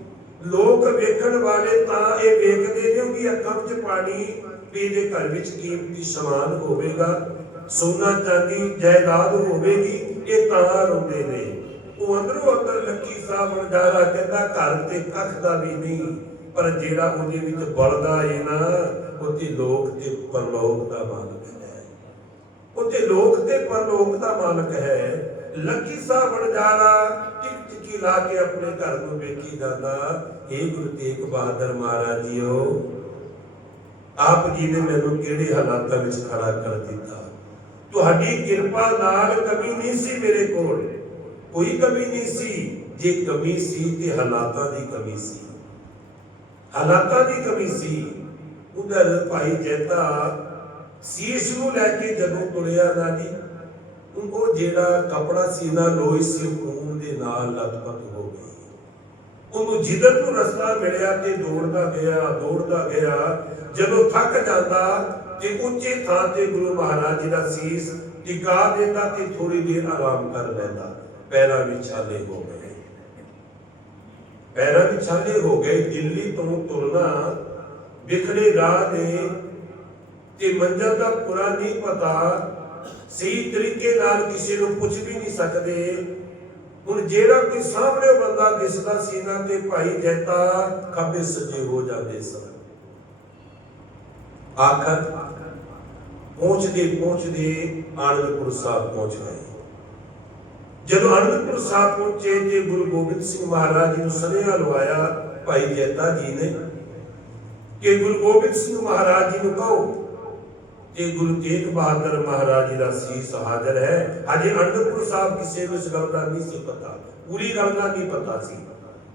ਲੋਕ ਵੇਖਣ ਵਾਲੇ ਤਾਂ ਇਹ ਵੇਖਦੇ ਨੇ ਉਹਦੀ ਅੱਖਾਂ ਵਿੱਚ ਪਾਣੀ ਵੀ ਇਹਦੇ ਘਰ ਵਿੱਚ ਕੀਮਤੀ ਸਮਾਨ ਹੋਵੇਗਾ। ਸੋਨਾ ਚਾਂਦੀ ਜਾਇਦਾਦ ਹੋਵੇਗੀ, ਇਹ ਤਾਂ ਰੋਂਦੇ ਨੇ। ਉਹ ਅੰਦਰੋਂ ਅੰਦਰ ਲੱਕੀ ਸਾਹਿਬ ਵਰਦਾਰਾ ਕਹਿੰਦਾ ਘਰ ਤੇ ਕੱਖ ਦਾ ਵੀ ਨਹੀਂ, ਪਰ ਜਿਹੜਾ ਉਹਦੇ ਵਿੱਚ ਬਲਦਾ ਏ ਨਾ, ਉਹਦੀ ਲੋਕ ਤੇ ਪਰਲੋਕ ਦਾ ਮਾਲਕ ਹੈ। ਉਹਦੇ ਲੋਕ ਤੇ ਪਰਲੋਕ ਦਾ ਮਾਲਕ ਹੈ। ਲੱਕੀ ਸਾਹਿਬ ਵਰਦਾਰਾ ਟਿਕ ਟਿਕੀ ਲਾ ਕੇ ਆਪਣੇ ਘਰ ਨੂੰ ਵੇਖੀ ਜਾਂਦਾ। ਇਹ ਗੁਰੂ ਤੇਗ ਬਹਾਦਰ ਮਹਾਰਾਜ ਜੀਓ ਆਪ ਜੀ ਨੇ ਮੈਨੂੰ ਕਿਹੜੇ ਹਾਲਾਤਾਂ ਵਿੱਚ ਖੜਾ ਕਰ ਦਿੱਤਾ? ਤੁਹਾਡੀ ਕਿਰਪਾ ਨਾਲ ਕਮੀ ਨਹੀਂ ਸੀ ਮੇਰੇ ਕੋਲ। ਕੋਈ ਕਮੀ ਨਹੀਂ ਸੀ। ਜੇ ਕਮੀ ਸੀ ਤੇ ਹਾਲਾਤਾਂ ਦੀ ਕਮੀ ਸੀ। ਹਾਲਾਤਾਂ ਦੀ ਕਮੀ ਸੀ। ਉਧਰ ਭਾਈ ਜੈਤਾ ਸੀਸ ਨੂੰ ਲੈ ਕੇ ਜਦੋਂ ਤੁਰਿਆ ਨਾ ਜੀ ਉਹ ਜਿਹੜਾ ਕਪੜਾ ਸੀ ਨਾ ਲੋਈ ਸੀ, ਖੂਨ ਦੇ ਨਾਲ ਲਤਪਤ ਹੋ ਗਈ। ਉਹਨੂੰ ਜਿੱਧਰ ਨੂੰ ਰਸਤਾ ਮਿਲਿਆ ਤੇ ਦੌੜਦਾ ਗਿਆ ਦੌੜਦਾ ਗਿਆ, ਜਦੋਂ ਥੱਕ ਜਾਂਦਾ ਤੇ ਉੱਚੇ ਥਾਂ ਤੇ ਗੁਰੂ ਮਹਾਰਾਜ ਜੀ ਦਾ ਸੀਸ ਟਿਕਾ ਦਿੰਦਾ ਤੇ ਥੋੜੀ ਦੇਰ ਆਰਾਮ ਕਰ ਲੈਂਦਾ। ਪੈਰਾਂ ਵਿੱਚ ਹੋ ਗਏ। ਪੈਰਾਂ ਵਿੱਚ ਹੋ ਗਏ, ਦਿੱਲੀ ਤੋਂ ਤੁਰਨਾ ਵਿਖੜੇ ਰਾਹ ਨੇ ਤੇ ਮੰਜ਼ਲ ਦਾ ਪੂਰਾ ਨਹੀਂ ਪਤਾ। ਸਹੀ ਤਰੀਕੇ ਨਾਲ ਕਿਸੇ ਨੂੰ ਪੁੱਛ ਵੀ ਨਹੀਂ ਸਕਦੇ। ਹੁਣ ਜਿਹੜਾ ਕੋਈ ਸਾਹਮਣੇ ਬੰਦਾ ਦਿਸਦਾ ਸੀ ਨਾ ਤੇ ਭਾਈ ਜੈਤਾ ਖੱਬੇ ਸੱਜੇ ਹੋ ਜਾਂਦੇ ਸਨ। ਆਖਰ ਪਹੁੰਚਦੇ ਪਹੁੰਚਦੇ ਆਨੰਦਪੁਰ ਸਾਹਿਬ ਪਹੁੰਚ ਗਏ। ਜਦੋਂ ਅਨੰਦਪੁਰ ਸਾਹਿਬ ਪਹੁੰਚੇ ਤੇ ਗੁਰੂ ਗੋਬਿੰਦ ਸਿੰਘ ਮਹਾਰਾਜ ਜੀ ਨੂੰ ਸੁਨੇਹਾ ਲਵਾਇਆ ਭਾਈ ਜੈਤਾ ਜੀ ਨੇ ਕਿ ਗੁਰੂ ਗੋਬਿੰਦ ਸਿੰਘ ਮਹਾਰਾਜ ਜੀ ਨੂੰ ਕਹੋ ਕਿ ਗੁਰੂ ਤੇਗ ਬਹਾਦਰ ਮਹਾਰਾਜ ਜੀ ਦਾ ਸੀਸ ਹਾਜ਼ਰ ਹੈ। ਅਜੇ ਅਨੰਦਪੁਰ ਸਾਹਿਬ ਕਿਸੇ ਨੂੰ ਇਸ ਗੱਲ ਦਾ ਨਹੀਂ ਸੀ ਪਤਾ। ਪੂਰੀ ਗੱਲ ਦਾ ਨਹੀਂ ਪਤਾ ਸੀ।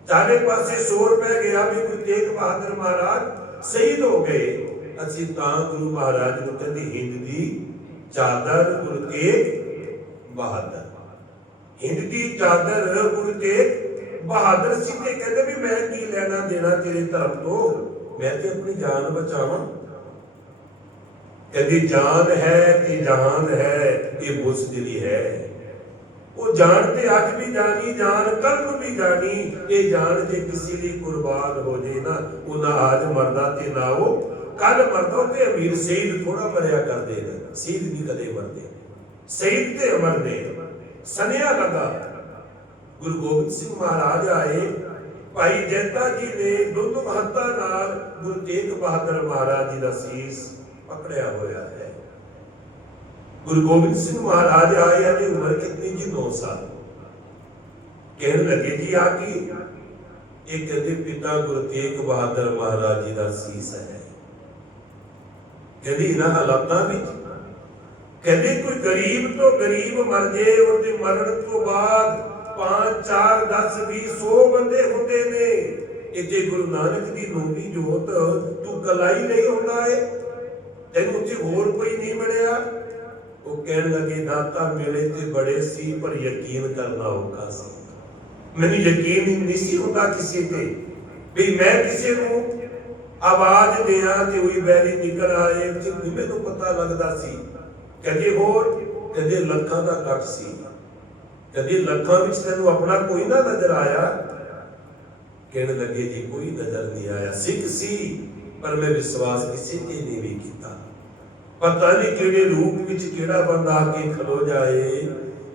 ਚਾਰੇ ਪਾਸੇ ਸ਼ੋਰ ਪੈ ਗਿਆ ਵੀ ਗੁਰੂ ਤੇਗ ਬਹਾਦਰ ਮਹਾਰਾਜ ਸ਼ਹੀਦ ਹੋ ਗਏ। ਅਸੀਂ ਤਾਂ ਗੁਰੂ ਮਹਾਰਾਜ ਨੂੰ ਕਹਿੰਦੇ ਹਿੰਦ ਦੀ ਚਾਦਰ ਗੁਰੂ ਤੇਗ ਬਹਾਦਰ। ਹਿੰਦ ਦੀ ਚਾਦਰ ਗੁਰੂ ਤੇਗ ਬਹਾਦਰ ਸੀ ਤੇ ਕਹਿੰਦੇ ਵੀ ਮੈਂ ਕੀ ਲੈਣਾ ਦੇਣਾ ਤੇਰੇ ਧਰਮ ਤੋਂ? ਮੈਂ ਤੇ ਆਪਣੀ ਜਾਨ ਬਚਾਵਾਂ। ਕਹਿੰਦੀ ਜਾਨ ਹੈ ਕਿ ਜਹਾਨ ਹੈ, ਇਹ ਬੁਜ਼ਦਿਲੀ ਹੈ, ਉਹ ਜਾਣ ਤੇ ਅੱਜ ਵੀ ਜਾਣੀ ਜਾਨ ਕੱਲ ਨੂੰ ਵੀ ਜਾਣੀ। ਇਹ ਜਾਨ ਜੇ ਕਿਸੇ ਲਈ ਕੁਰਬਾਨ ਹੋ ਜੇ ਨਾ, ਉਹਨਾਂ ਆਜ ਮਰਦਾ ਤੇ ਨਾ ਉਹ ਕੱਲ ਮਰਦਾ ਤੇ ਅਮੀਰ ਸ਼ਹੀਦ ਥੋੜਾ ਮਰਿਆ ਕਰਦੇ ਨੇ ਸ਼ਹੀਦ ਨਹੀਂ ਕਦੇ ਮਰਦੇ। ਸ਼ਹੀਦ ਤੇ ਅਮਰ ਨੇ ਸਨਿਆ ਲਗਾ ਗੁਰੂ ਗੋਬਿੰਦ ਸਿੰਘ ਮਹਾਰਾਜ ਆਏ, ਭਾਈ ਜੈਤਾ ਜੀ ਨੇ ਦੁੱਧ ਮਹੱਤਾ ਨਾਲ ਗੁਰੂ ਤੇਗ ਬਹਾਦਰ ਮਹਾਰਾਜ ਜੀ ਦਾ ਸੀਸ ਪਕੜਿਆ ਹੋਇਆ ਹੈ। ਗੁਰੂ ਗੋਬਿੰਦ ਸਿੰਘ ਮਹਾਰਾਜ ਆਏ ਹਨ ਉਮਰ ਕਿੰਨੀ ਜੀ? 9 ਸਾਲ। ਕਹਿਣ ਲੱਗੇ ਜੀ ਆ ਕੀ? ਇਹ ਕਹਿੰਦੇ ਪਿਤਾ ਗੁਰੂ ਤੇਗ ਬਹਾਦਰ ਮਹਾਰਾਜ ਜੀ ਦਾ ਸੀਸ ਹੈ। ਕਹਿੰਦੇ ਇਹਨਾਂ ਹਾਲਾਤਾਂ ਵਿੱਚ ਕਹਿੰਦੇ ਕੋਈ ਗਰੀਬ ਤੋਂ ਗਰੀਬ ਮਰ ਜੇ, ਉਹਦੇ ਮਰਨ ਤੋਂ ਬਾਅਦ 5 4 10 20 100 ਬੰਦੇ ਹੁੰਦੇ ਨੇ। ਇੱਥੇ ਗੁਰੂ ਨਾਨਕ ਦੀ ਨੂਰੀ ਜੋਤ, ਤੂੰ ਕਲਾਈ ਨਹੀਂ ਹੁੰਦਾ ਏ। ਤੈਨੂੰ ਉੱਥੇ ਹੋਰ ਕੋਈ ਨਹੀਂ ਮਿਲਿਆ। ਉਹ ਕਹਿਣ ਲੱਗੇ, ਦਾਤਾ ਮਿਲੇ ਤੇ ਬੜੇ ਸੀ, ਪਰ ਯਕੀਨ ਕਰਨਾ ਔਖਾ ਸੀ। ਮੈਨੂੰ ਯਕੀਨ ਨਹੀਂ ਸੀ ਹੁੰਦਾ ਕਿਸੇ ਤੇ, ਵੀ ਮੈਂ ਕਿਸੇ ਨੂੰ ਆਵਾਜ਼ ਦਿਆਂ ਤੇ ਉਹੀ ਬੈਰੀ ਨਿਕਲ ਆਏ ਤੇ ਮੈਨੂੰ ਪਤਾ ਲੱਗਦਾ ਸੀ। ਕਹਿੰਦੇ ਹੋਰ, ਕਹਿੰਦੇ ਲੱਖਾਂ ਦਾ ਕੱਟ ਸੀ। ਕਹਿੰਦੇ ਲੱਖਾਂ ਵਿੱਚ ਤੈਨੂੰ ਆਪਣਾ ਕੋਈ ਨਾ ਨਜ਼ਰ ਆਇਆ। ਕਹਿਣ ਲੱਗੇ, ਜੀ, ਕੋਈ ਨਜ਼ਰ ਨਹੀਂ ਆਇਆ। ਸਿੱਖ ਸੀ, ਪਰ ਮੈਂ ਵਿਸ਼ਵਾਸ ਕਿਸੇ ਤੇ ਨਹੀਂ ਵੀ ਕੀਤਾ। ਪਤਾ ਨਹੀਂ ਕਿਹੜੇ ਰੂਪ ਵਿੱਚ ਕਿਹੜਾ ਬੰਦਾ ਆ ਕੇ ਖਲੋ ਜਾਏ।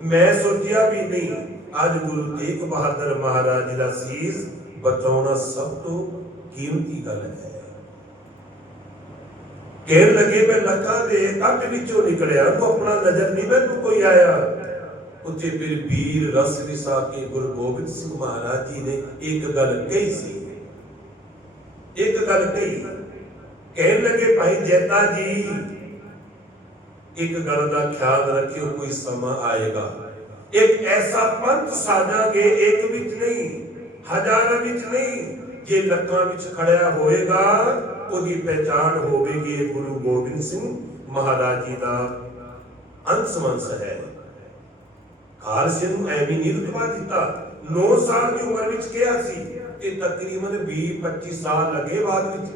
ਮੈਂ ਸੋਚਿਆ ਵੀ ਨਹੀਂ, ਅੱਜ ਗੁਰੂ ਤੇਗ ਬਹਾਦਰ ਮਹਾਰਾਜ ਜੀ ਦਾ ਸੀਸ ਬਚਾਉਣਾ ਸਭ ਤੋਂ ਕੀਮਤੀ ਗੱਲ ਹੈ। ਕਹਿਣ ਲੱਗੇ ਮੈਂ ਲੱਖਾਂ ਦੇ ਕੱਟ ਵਿੱਚੋਂ ਨਿਕਲਿਆ ਕੋ ਆਪਣਾ ਨਜ਼ਰ ਨਹੀਂ ਮੈਨੂੰ ਕੋਈ ਆਇਆ। ਉੱਥੇ ਫਿਰ ਵੀਰ ਰਸ ਵਿਸਾ ਕੇ ਗੁਰੂ ਗੋਬਿੰਦ ਸਿੰਘ ਮਹਾਰਾਜ ਜੀ ਨੇ ਇੱਕ ਗੱਲ ਕਹੀ ਸੀ। ਇੱਕ ਗੱਲ ਕਹੀ। ਕਹਿਣ ਲੱਗੇ ਭਾਈ ਜੈਤਾ ਜੀ, ਇੱਕ ਗੱਲ ਦਾ ਖਿਆਲ ਰੱਖਿਓ ਕੋਈ ਸਮਾਂ ਆਏਗਾ। ਇੱਕ ਐਸਾ ਪੰਥ ਸਾਜਾਂਗੇ, ਇੱਕ ਵਿੱਚ ਨਹੀਂ। ਹਜ਼ਾਰਾਂ ਵਿੱਚ ਨਹੀਂ, ਜੇ ਲੱਖਾਂ ਵਿੱਚ ਖੜਿਆ ਹੋਏਗਾ ਉਹਦੀ ਪਹਿਚਾਣ ਹੋਵੇਗੀ ਇਹ ਗੁਰੂ ਗੋਬਿੰਦ ਸਿੰਘ ਮਹਾਰਾਜ ਜੀ ਦਾ ਅੰਸ਼ ਹੈ। ਖਾਲਸੇ ਨੂੰ ਐਵੇਂ ਨਹੀਂ ਰੁਤਬਾ ਦਿੱਤਾ। 9 ਸਾਲ ਦੀ ਉਮਰ ਵਿੱਚ ਕਿਹਾ ਸੀ ਤੇ ਤਕਰੀਬਨ 20 25 ਸਾਲ ਲੱਗੇ ਬਾਅਦ ਵਿੱਚ,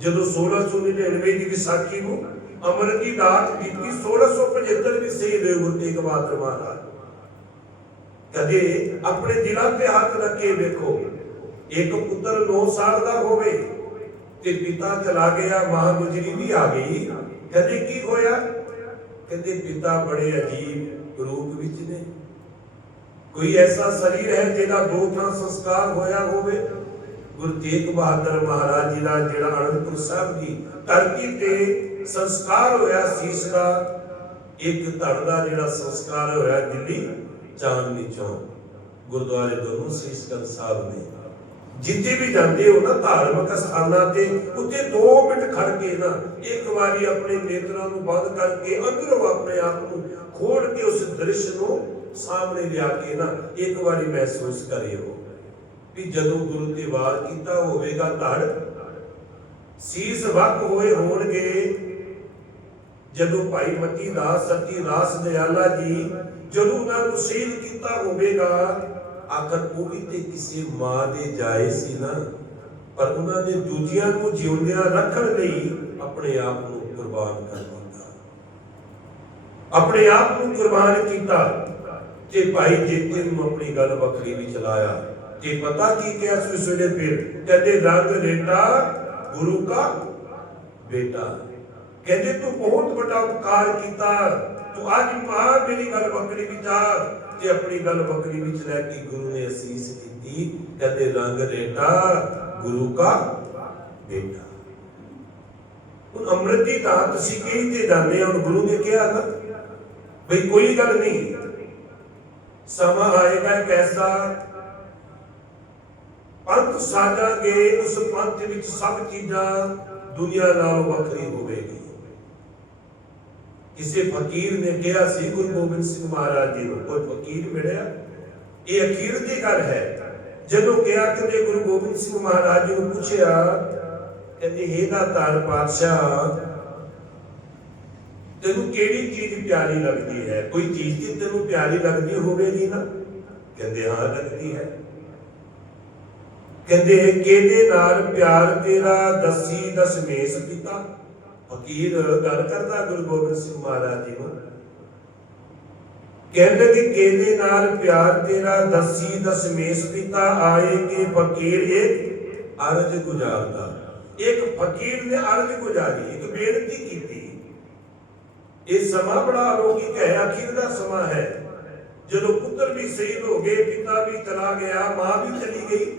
ਜਦੋਂ 1699 ਦੀ ਵਿਸਾਖੀ ਨੂੰ ਅਮਰ ਦੀ ਦਾਤ ਦਿੱਤੀ 1675 ਵਿੱਚ ਸ਼ਹੀਦ ਹੋਏ ਗੁਰੂ ਤੇਗ ਬਹਾਦਰ ਮਹਾਰਾਜ ਕਦੇ ਆਪਣੇ ਦਿਲਾਂ ਤੇ ਹੱਥ ਰੱਖ ਕੇ ਵੇਖੋ ਇੱਕ ਪੁੱਤਰ 9 ਸਾਲ ਦਾ ਹੋਵੇ ਤੇ ਪਿਤਾ ਚਲਾ ਗਿਆ ਮਾਂ ਗੁਜਰੀ ਵੀ ਆ ਗਈ ਕਦੇ ਕੀ ਹੋਇਆ ਕਹਿੰਦੇ ਪਿਤਾ ਬੜੇ ਅਜੀਬ ਰੂਪ ਵਿੱਚ ਨੇ ਕੋਈ ਐਸਾ ਸਰੀਰ ਹੈ ਜਿਹਦਾ ਦੋ ਥਾਂ ਸੰਸਕਾਰ ਹੋਇਆ ਹੋਵੇ ਗੁਰੂ ਤੇਗ ਬਹਾਦਰ ਮਹਾਰਾਜ ਜੀ ਦਾ ਜਿਹੜਾ ਅਨੰਦਪੁਰ ਸਾਹਿਬ ਦੀ ਧਰਤੀ ਤੇ ਸੰਸਕਾਰ ਹੋਇਆ ਸੀਸ ਦਾ ਇੱਕ ਧੜ ਦਾ ਜਿਹੜਾ ਸੰਸਕਾਰ ਹੋਇਆ ਦਿੱਲੀ ਚਾਂਦਨੀ ਚੌਕ, ਗੁਰਦੁਆਰੇ ਦੋਨੋਂ ਸੀਸਗੰਜ ਸਾਹਿਬ ਨੇ। ਜਿੱਥੇ ਵੀ ਜਾਂਦੇ ਹੋ ਨਾ, ਧਾਰਮਿਕ ਸਥਾਨਾਂ ਤੇ, ਉੱਥੇ 2 ਮਿੰਟ ਖੜ ਕੇ ਨਾ, ਇੱਕ ਵਾਰੀ ਆਪਣੇ ਨੇਤਰਾਂ ਨੂੰ ਬੰਦ ਕਰਕੇ ਅੰਦਰੋਂ ਆਪਣੇ ਆਪ ਨੂੰ ਖੋਲ ਕੇ ਉਸ ਦ੍ਰਿਸ਼ ਨੂੰ ਸਾਹਮਣੇ ਲਿਆ ਕੇ ਨਾ, ਇੱਕ ਵਾਰੀ ਮਹਿਸੂਸ ਕਰਿਓ ਵੀ ਜਦੋਂ ਗੁਰੂ ਤੇ ਵਾਰ ਕੀਤਾ ਹੋਵੇਗਾ ਧੜ, ਸੀਸ ਵਕ ਹੋਏ ਹੋਣਗੇ। ਜਦੋਂ ਭਾਈ ਮਤੀ ਦਾਸ ਸਤੀ ਦਾਸ ਦਿਆਲਾ ਜੀ ਜਦੋਂ ਉਹਨਾਂ ਨੂੰ ਸ਼ਹੀਦ ਕੀਤਾ ਹੋਵੇਗਾ, ਆਖਰ ਉਹ ਤੇ ਕਿਸੇ ਮਾਂ ਦੇ ਜਾਏ ਸੀ ਨਾ। ਪਰ ਉਹਨਾਂ ਨੇ ਦੂਜਿਆਂ ਨੂੰ ਜਿਉਂਦਿਆਂ ਰੱਖਣ ਲਈ ਆਪਣੇ ਆਪ ਨੂੰ ਕੁਰਬਾਨ ਕਰ ਦਿੱਤਾ। ਆਪਣੇ ਆਪ ਨੂੰ ਕੁਰਬਾਨ ਕੀਤਾ ਤੇ ਭਾਈ ਜੇਤੇ ਨੂੰ ਆਪਣੀ ਗੱਲ ਵੱਖਰੀ ਵੀ ਚਲਾਇਆ। ਤੇ ਪਤਾ ਕੀ ਕਿਹਾ ਸੀ ਉਸ ਵੇਲੇ ਫਿਰ? ਕਹਿੰਦੇ, ਰੰਗ ਰੇਟਾ ਗੁਰੂ ਕਾ ਬੇਟਾ। ਕਹਿੰਦੇ ਤੂੰ ਬਹੁਤ ਵੱਡਾ ਉਪਕਾਰ ਕੀਤਾ। ਤੂੰ ਅੱਜ ਪਾ ਮੇਰੀ ਗੱਲ ਬੱਕਰੀ ਵਿੱਚ ਆ। ਤੇ ਆਪਣੀ ਗੱਲ ਬੱਕਰੀ ਵਿੱਚ ਲੈ ਕੇ ਗੁਰੂ ਨੇ ਅਸੀਸ ਦਿੱਤੀ, ਕਹਿੰਦੇ ਰੰਗ ਰੇਟਾ, ਗੁਰੂ ਕਾ ਬੇਟਾ। ਹੁਣ ਅੰਮ੍ਰਿਤ ਦੀ ਤਾਂ ਤੁਸੀਂ ਕਿਹੜੀ ਤੇ ਜਾਂਦੇ ਹੋ? ਹੁਣ ਗੁਰੂ ਨੇ ਕਿਹਾ ਨਾ, ਬਈ ਕੋਈ ਗੱਲ ਨਹੀਂ। ਸਮਾਂ ਆਏਗਾ ਇੱਕ ਐਸਾ। ਪੰਥ ਸਾਜਾਂਗੇ, ਉਸ ਪੰਥ ਵਿੱਚ ਸਭ ਚੀਜ਼ਾਂ ਦੁਨੀਆ ਨਾਲੋਂ ਵੱਖਰੀ ਹੋਵੇਗੀ। ਕਿਸੇ ਫਕੀਰ ਨੇ ਕਿਹਾ ਸੀ, ਗੁਰੂ ਗੋਬਿੰਦ ਸਿੰਘ ਮਹਾਰਾਜ ਜੀ ਨੂੰ, ਕੋਈ ਫਕੀਰ ਮਿਲਿਆ? ਇਹ ਅਖੀਰ ਦੀ ਗੱਲ ਹੈ। ਜਦੋਂ ਕਿਹਾ ਕਿ ਗੁਰੂ ਗੋਬਿੰਦ ਸਿੰਘ ਮਹਾਰਾਜ ਜੀ ਨੂੰ ਪੁੱਛਿਆ, ਕਹਿੰਦੇ, ਹੇ ਦਾ ਪਾਤਸ਼ਾਹ, ਤੈਨੂੰ ਕਿਹੜੀ ਚੀਜ਼ ਪਿਆਰੀ ਲੱਗਦੀ ਹੈ? ਕੋਈ ਚੀਜ਼ ਤੇ ਤੈਨੂੰ ਪਿਆਰੀ ਲੱਗਦੀ ਹੋਵੇਗੀ ਨਾ? ਕਹਿੰਦੇ, ਹਾਂ, ਲੱਗਦੀ ਹੈ। ਕਹਿੰਦੇ ਕਿਹਦੇ ਨਾਲ ਪਿਆਰ ਤੇਰਾ? ਦਸੀ ਦਸਮੇਸ਼ ਕੀਤਾ ਫਕੀਰ ਗੱਲ ਕਰਦਾ ਗੁਰੂ ਗੋਬਿੰਦ ਸਿੰਘ ਮਹਾਰਾਜ ਜੀ ਨੂੰ। ਕਹਿੰਦੇ ਕਿ ਕਿਹਦੇ ਨਾਲ ਪਿਆਰ ਤੇਰਾ ਦਸੀ ਦਸਮੇਸ਼ ਪਿਤਾ ਆਏ ਕਿ ਫਕੀਰ ਇੱਕ ਅਰਜ ਗੁਜ਼ਾਰਦਾ। ਇੱਕ ਫਕੀਰ ਨੇ ਅਰਜ ਗੁਜ਼ਾਰੀ, ਇੱਕ ਬੇਨਤੀ ਕੀਤੀ। ਇਹ ਸਮਾਂ ਬੜਾ ਅਲੌਕਿਕ ਹੈ ਅਖੀਰ ਦਾ ਸਮਾਂ ਹੈ। ਜਦੋਂ ਪੁੱਤਰ ਵੀ ਸ਼ਹੀਦ ਹੋ ਗਏ, ਪਿਤਾ ਵੀ ਚਲਾ ਗਿਆ, ਮਾਂ ਵੀ ਚਲੀ ਗਈ,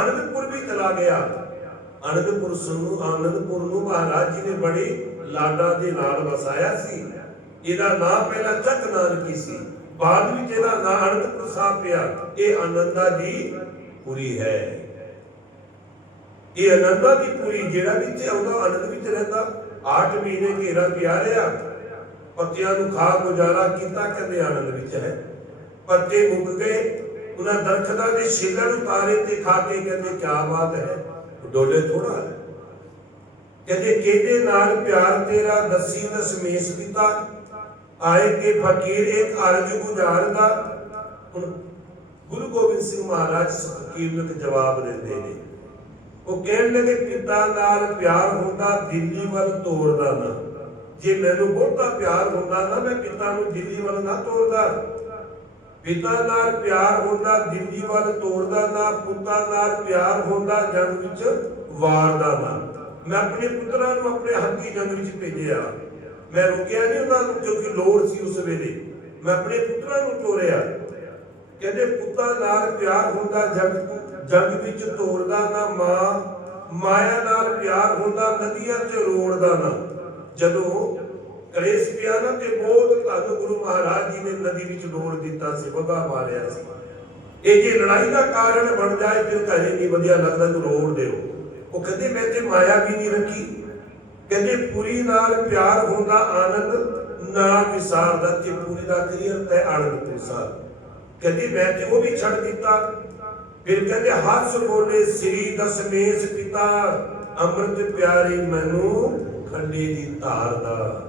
ਅਨੰਦਪੁਰ ਵੀ ਚਲਾ ਗਿਆ। ਅਨੰਦਪੁਰ ਨੂੰ ਆਨੰਦਪੁਰ ਨੂੰ ਮਹਾਰਾਜ ਜੀ ਨੇ ਬੜੇ ਲਾਡਾ ਦੇ ਨਾਲ ਵਸਾਇਆ ਸੀ। ਇਹਦਾ ਨਾਮ ਪਹਿਲਾਂ ਚੱਕ ਨਾਨਕੀ ਸੀ। ਬਾਅਦ ਵਿੱਚ ਇਹਦਾ ਨਾਮ ਅਨੰਦਪੁਰ ਸਾਹਿਬ ਪਿਆ। ਇਹ ਆਨੰਦਾ ਦੀ ਪੁਰੀ ਹੈ। ਇਹ ਆਨੰਦਾ ਦੀ ਪੁਰੀ ਜਿਹੜਾ ਵਿੱਚ ਆਉਂਦਾ, ਆਨੰਦ ਵਿੱਚ ਰਹਿੰਦਾ। 8 ਮਹੀਨੇ ਘੇਰਾ ਪਿਆ ਰਿਹਾ। ਪੱਤਿਆਂ ਨੂੰ ਖਾ ਗੁਜ਼ਾਰਾ ਕੀਤਾ, ਕਹਿੰਦੇ ਆਨੰਦ ਵਿੱਚ ਹੈ। ਪੱਤੇ ਮੁੱਕ ਗਏ। ਉਹਨਾਂ ਦਰਖਤਾਂ ਦੇ ਛਿੱਲੜ ਉਤਾਰੇ ਤੇ ਖਾ ਕੇ ਕਹਿੰਦੇ ਕੀ ਬਾਤ ਹੈ। ਡੋਲੇ ਥੋੜਾ ਕਹਿੰਦੇ ਕਿਹਦੇ ਨਾਲ ਪਿਆਰ ਤੇਰਾ? ਦਸੀ ਦਸਮੇਸ਼ ਪਿਤਾ ਆਏ ਕਿ ਫਕੀਰ ਇੱਕ ਅਰਜ ਗੁਜ਼ਾਰਦਾ। ਹੁਣ ਗੁਰੂ ਗੋਬਿੰਦ ਸਿੰਘ ਮਹਾਰਾਜ ਫਕੀਰ ਨੂੰ ਇੱਕ ਜਵਾਬ ਦਿੰਦੇ ਨੇ। ਉਹ ਕਹਿਣ ਲੱਗੇ, ਪਿਤਾ ਨਾਲ ਪਿਆਰ ਹੁੰਦਾ, ਦਿੱਲੀ ਵੱਲ ਤੋਰਦਾ ਨਾ। ਜੇ ਮੈਨੂੰ ਬਹੁਤਾ ਪਿਆਰ ਹੁੰਦਾ ਨਾ, ਮੈਂ ਪਿਤਾ ਨੂੰ ਦਿੱਲੀ ਵੱਲ ਨਾ ਤੋਰਦਾ। ਪਿਤਾ ਨਾਲ ਪਿਆਰ ਹੁੰਦਾ ਦਿੱਲੀ ਵੱਲ ਤੋਰਦਾ ਨਾ, ਪੁੱਤਾਂ ਨਾਲ ਪਿਆਰ ਹੁੰਦਾ, ਜੰਗ ਵਿੱਚ ਵਾਰਦਾ ਨਾ। ਮੈਂ ਆਪਣੇ ਪੁੱਤਰਾਂ ਨੂੰ ਆਪਣੇ ਹੱਕੀ ਜੰਗ ਵਿੱਚ ਭੇਜਿਆ। ਮੈਂ ਰੁਕਿਆ ਨਹੀਂ ਉਹਨਾਂ ਨੂੰ ਕਿਉਂਕਿ ਲੋੜ ਸੀ ਉਸ ਵੇਲੇ। ਮੈਂ ਆਪਣੇ ਪੁੱਤਰਾਂ ਨੂੰ ਤੋਰਿਆ ਕਹਿੰਦੇ ਪੁੱਤਾਂ ਨਾਲ ਪਿਆਰ ਹੁੰਦਾ, ਜੰਗ ਜੰਗ ਵਿੱਚ ਤੋੜਦਾ ਨਾ ਮਾਂ। ਮਾਇਆ ਨਾਲ ਪਿਆਰ ਹੁੰਦਾ, ਨਦੀਆਂ 'ਚ ਰੋੜਦਾ ਨਾ। ਜਦੋਂ ਕਲੇਸ਼ ਪਿਆ ਨਾ ਤੇ ਬਹੁਤ ਧੰਨ ਗੁਰੂ ਮਹਾਰਾਜ ਜੀ ਨੇ ਨਦੀ ਵਿੱਚ ਰੋੜ ਦਿੱਤਾ ਸੀ, ਵਗਾ ਮਾਰਿਆ ਸੀ। ਇਹ ਜੇ ਲੜਾਈ ਦਾ ਕਾਰਨ ਬਣ ਜਾਏ, ਫਿਰ ਘਰੇ ਨਹੀਂ ਵਧੀਆ ਲੱਗਦਾ ਤੂੰ ਰੋੜ ਦਿਓ। ਉਹ ਕਹਿੰਦੇ, ਮੈਂ ਤੇ ਮਾਇਆ ਵੀ ਨਹੀਂ ਰੱਖੀ। ਕਹਿੰਦੇ, ਪੂਰੀ ਨਾਲ ਪਿਆਰ ਹੁੰਦਾ, ਆਨੰਦ ਨਾ ਵਿਸਾਰ ਦਾ ਤੇ ਪੂਰੀ ਦਾ ਕਲੀਅਰ ਤੇ ਆਨੰਦ ਵਿਸਾਰ ਕਹਿੰਦੇ, ਮੈਂ ਤੇ ਉਹ ਵੀ ਛੱਡ ਦਿੱਤਾ। ਫਿਰ ਕਹਿੰਦੇ ਹੱਥ ਬੋਲੇ, ਸ੍ਰੀ ਦਸਮੇਸ਼ ਪਿਤਾ, ਅੰਮ੍ਰਿਤ ਪਿਆਰੀ ਮੈਨੂੰ ਖੰਡੇ ਦੀ ਧਾਰ ਦਾ।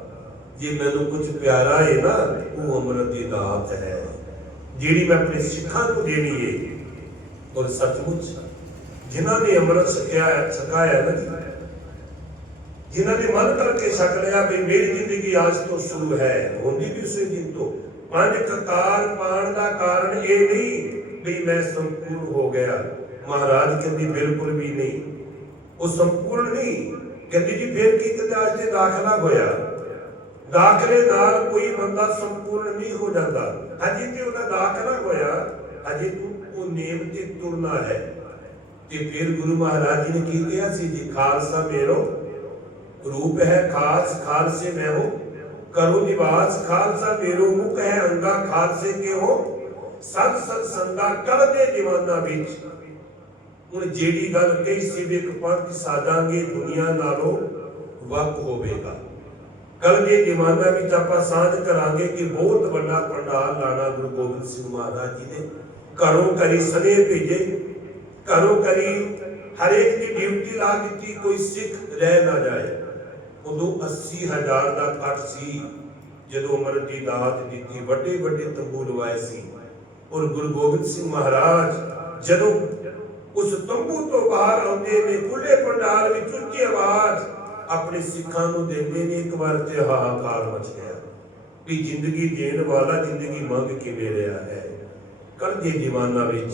ਜੇ ਮੈਨੂੰ ਕੁਝ ਪਿਆਰਾ ਹੈ ਨਾ ਉਹ ਅੰਮ੍ਰਿਤ ਦੀ ਦਾਤ ਹੈ। ਜਿਹੜੀ ਮੈਂ ਆਪਣੇ ਸਿੱਖਾਂ ਨੂੰ ਦੇਣੀ ਹੈ ਔਰ ਸੱਚਮੁੱਚ ਜਿਨ੍ਹਾਂ ਨੇ ਅੰਮ੍ਰਿਤ ਛਕਿਆ ਛਕਾਇਆ ਨਾ ਜੀ, ਜਿਨ੍ਹਾਂ ਨੇ ਮਨ ਕਰਕੇ ਛਕ ਲਿਆ ਵੀ ਮੇਰੀ ਜ਼ਿੰਦਗੀ ਅੱਜ ਤੋਂ ਸ਼ੁਰੂ ਹੈ ਹੁੰਦੀ ਵੀ ਉਸੇ ਦਿਨ ਤੋਂ। ਪੰਜ ਕਕਾਰ ਪਾਣ ਦਾ ਕਾਰਨ ਇਹ ਨਹੀਂ ਵੀ ਮੈਂ ਸੰਪੂਰਨ ਹੋ ਗਿਆ। ਮਹਾਰਾਜ ਕਹਿੰਦੀ ਬਿਲਕੁਲ ਵੀ ਨਹੀਂ। ਉਹ ਸੰਪੂਰਨ ਨਹੀਂ। ਕਹਿੰਦੀ ਜੀ ਫਿਰ ਕੀ ਕਹਿੰਦੇ ਅੱਜ ਤੇ ਦਾਖਲਾ ਹੋਇਆ? ਦਾਖਲੇ ਨਾਲ ਕੋਈ ਬੰਦਾ ਸੰਪੂਰਨ ਨਹੀਂ ਹੋ ਜਾਂਦਾ। ਅਜੇ ਤੇ ਉਹਦਾ ਦਾਖਲਾ ਹੋਇਆ ਅਜੇ ਤੂੰ ਉਹ ਨੇਮ ਤੇ ਤੁਰਨਾ ਹੈ। ਤੇ ਫਿਰ ਗੁਰੂ ਮਹਾਰਾਜ ਜੀ ਨੇ ਕੀ ਕਿਹਾ ਸੀ? ਜੀ, ਖਾਲਸਾ ਮੇਰੋ, ਰੂਪ ਹੈ ਖਾਸ ਖਾਲਸੇ ਮੈਂ ਹੋ। ਕਰੋ ਨਿਵਾਸ, ਖਾਲਸਾ ਮੇਰੋ, ਮੁਖ ਹੈ ਅੰਗਾ, ਖਾਲਸੇ ਕੇ ਹੋ। ਸਤ ਸਤ ਸੰਗਾ ਕਰਦੇ ਦੀਵਾਨਾ ਵਿੱਚ। ਹੁਣ ਜਿਹੜੀ ਗੱਲ ਕਹੀ ਸੀ ਵੀ ਇੱਕ ਪੰਥ ਸਾਜਾਂਗੇ, ਦੁਨੀਆ ਨਾਲੋਂ ਵੱਖ ਹੋਵੇਗਾ। ਕੱਲ ਦੇ ਦੀਵਾਨਾ ਵਿੱਚ ਆਪਾਂ ਸਾਂਝ ਕਰਾਂਗੇ ਕਿ ਬਹੁਤ ਵੱਡਾ ਪੰਡਾਲ ਲਾਣਾ ਗੁਰੂ ਗੋਬਿੰਦ ਸਿੰਘ ਮਹਾਰਾਜ ਜੀ ਨੇ ਘਰੋਂ ਕਰੀ ਸਨੇ ਭੇਜੇ, ਘਰੋਂ ਕਰੀ ਹਰੇਕ ਦੀ ਡਿਊਟੀ ਲਾ ਦਿੱਤੀ, ਕੋਈ ਸਿੱਖ ਰਹਿ ਨਾ ਜਾਏ। ਉਦੋਂ 80000 ਦਾ ਕੱਟ ਸੀ, ਜਦੋਂ ਅਮਰ ਦੀ ਦਾਤ ਦਿੱਤੀ, ਵੱਡੇ ਵੱਡੇ ਤੰਬੂ ਲਵਾਏ ਸੀ। ਔਰ ਗੁਰੂ ਗੋਬਿੰਦ ਸਿੰਘ ਮਹਾਰਾਜ ਜਦੋਂ ਉਸ ਤੰਬੂ ਤੋਂ ਬਾਹਰ ਆਉਂਦੇ ਨੇ, ਖੁੱਲੇ ਪੰਡਾਲ ਵਿੱਚ ਉੱਚੀ ਆਵਾਜ਼ ਆਪਣੇ ਸਿੱਖਾਂ ਨੂੰ ਦਿੰਦੇ ਨੇ ਇੱਕ ਵਾਰ ਤੇ ਹਾਹਾਕਾਰ ਮਚ ਗਿਆ ਵੀ ਜ਼ਿੰਦਗੀ ਦੇਣ ਵਾਲਾ ਜ਼ਿੰਦਗੀ ਮੰਗ ਕਿਵੇਂ ਰਿਹਾ ਹੈ ਕੱਲ ਦੇ ਜੀਵਾਨਾਂ ਵਿੱਚ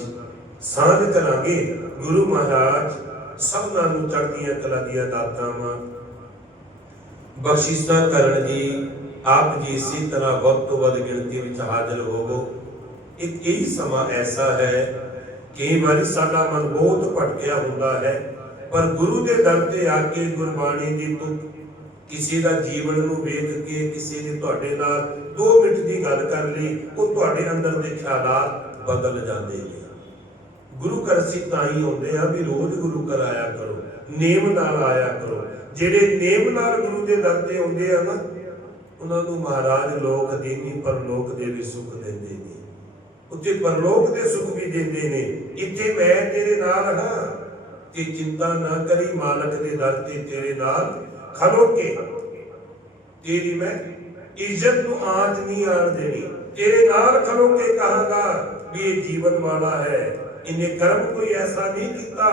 ਸਾਂਝ ਕਰਾਂਗੇ ਗੁਰੂ ਮਹਾਰਾਜ ਸਭਨਾਂ ਨੂੰ ਚੜ੍ਹਦੀਆਂ ਕਲਾ ਦੀਆਂ ਦਾਤਾਵਾਂ ਬਖਸ਼ਿਸ਼ਾਂ ਕਰਨ ਜੀ ਆਪ ਜੀ ਇਸੇ ਤਰ੍ਹਾਂ ਵੱਧ ਤੋਂ ਵੱਧ ਗਿਣਤੀ ਵਿੱਚ ਹਾਜ਼ਰ ਹੋਵੋ ਇੱਕ ਇਹ ਸਮਾਂ ਐਸਾ ਹੈ ਕਈ ਵਾਰੀ ਸਾਡਾ ਮਨ ਬਹੁਤ ਭਟਕਿਆ ਹੁੰਦਾ ਹੈ ਪਰ ਗੁਰੂ ਦੇ ਦਰ ਤੇ ਆ ਕੇ ਗੁਰਬਾਣੀ ਦੀ ਤੁਕ ਕਿਸੇ ਦਾ ਜੀਵਨ ਨੂੰ ਵੇਖ ਕੇ ਕਿਸੇ ਨੇ ਤੁਹਾਡੇ ਨਾਲ 2 ਮਿੰਟ ਦੀ ਗੱਲ ਕਰ ਲਈ, ਉਹ ਤੁਹਾਡੇ ਅੰਦਰ ਦੇ ਖਿਆਲਾਤ ਬਦਲ ਜਾਂਦੇ ਨੇ। ਗੁਰੂ ਘਰ ਅਸੀਂ ਤਾਂ ਹੀ ਆਉਂਦੇ ਆ ਵੀ ਰੋਜ਼ ਗੁਰੂ ਘਰ ਆਇਆ ਕਰੋ, ਨੇਮ ਨਾਲ ਆਇਆ ਕਰੋ। ਜਿਹੜੇ ਨੇਮ ਨਾਲ ਗੁਰੂ ਦੇ ਦਰ ਤੇ ਆਉਂਦੇ ਆ ਨਾ, ਉਹਨਾਂ ਨੂੰ ਮਹਾਰਾਜ ਲੋਕ ਦੇਨੀ ਪਰਲੋਕ ਦੇ ਵੀ ਸੁੱਖ ਦਿੰਦੇ ਨੇ। ਉੱਤੇ ਪਰਲੋਕ ਦੇ ਸੁੱਖ ਵੀ ਦਿੰਦੇ ਨੇ। ਇੱਥੇ ਮੈਂ ਤੇਰੇ ਨਾਲ ਹਾਂ। ਤੇ ਚਿੰਤਾ ਨਾ ਕਰੀ ਮਾਲਕ ਦੇ ਦਰ ਤੇ ਤੇਰੇ ਨਾਲ ਖਲੋ ਕੇ। ਤੇਰੀ ਮੈਂ ਇੱਜ਼ਤ ਨੂੰ ਆਂਚ ਨਹੀਂ ਆਣ ਦੇਣੀ। ਤੇਰੇ ਨਾਲ ਖਲੋ ਕੇ ਕਹਾਂਗਾ ਵੀ ਇਹ ਜੀਵਨ ਵਾਲਾ ਹੈ। ਇਹਨੇ ਕਰਮ ਕੋਈ ਐਸਾ ਨਹੀਂ ਕੀਤਾ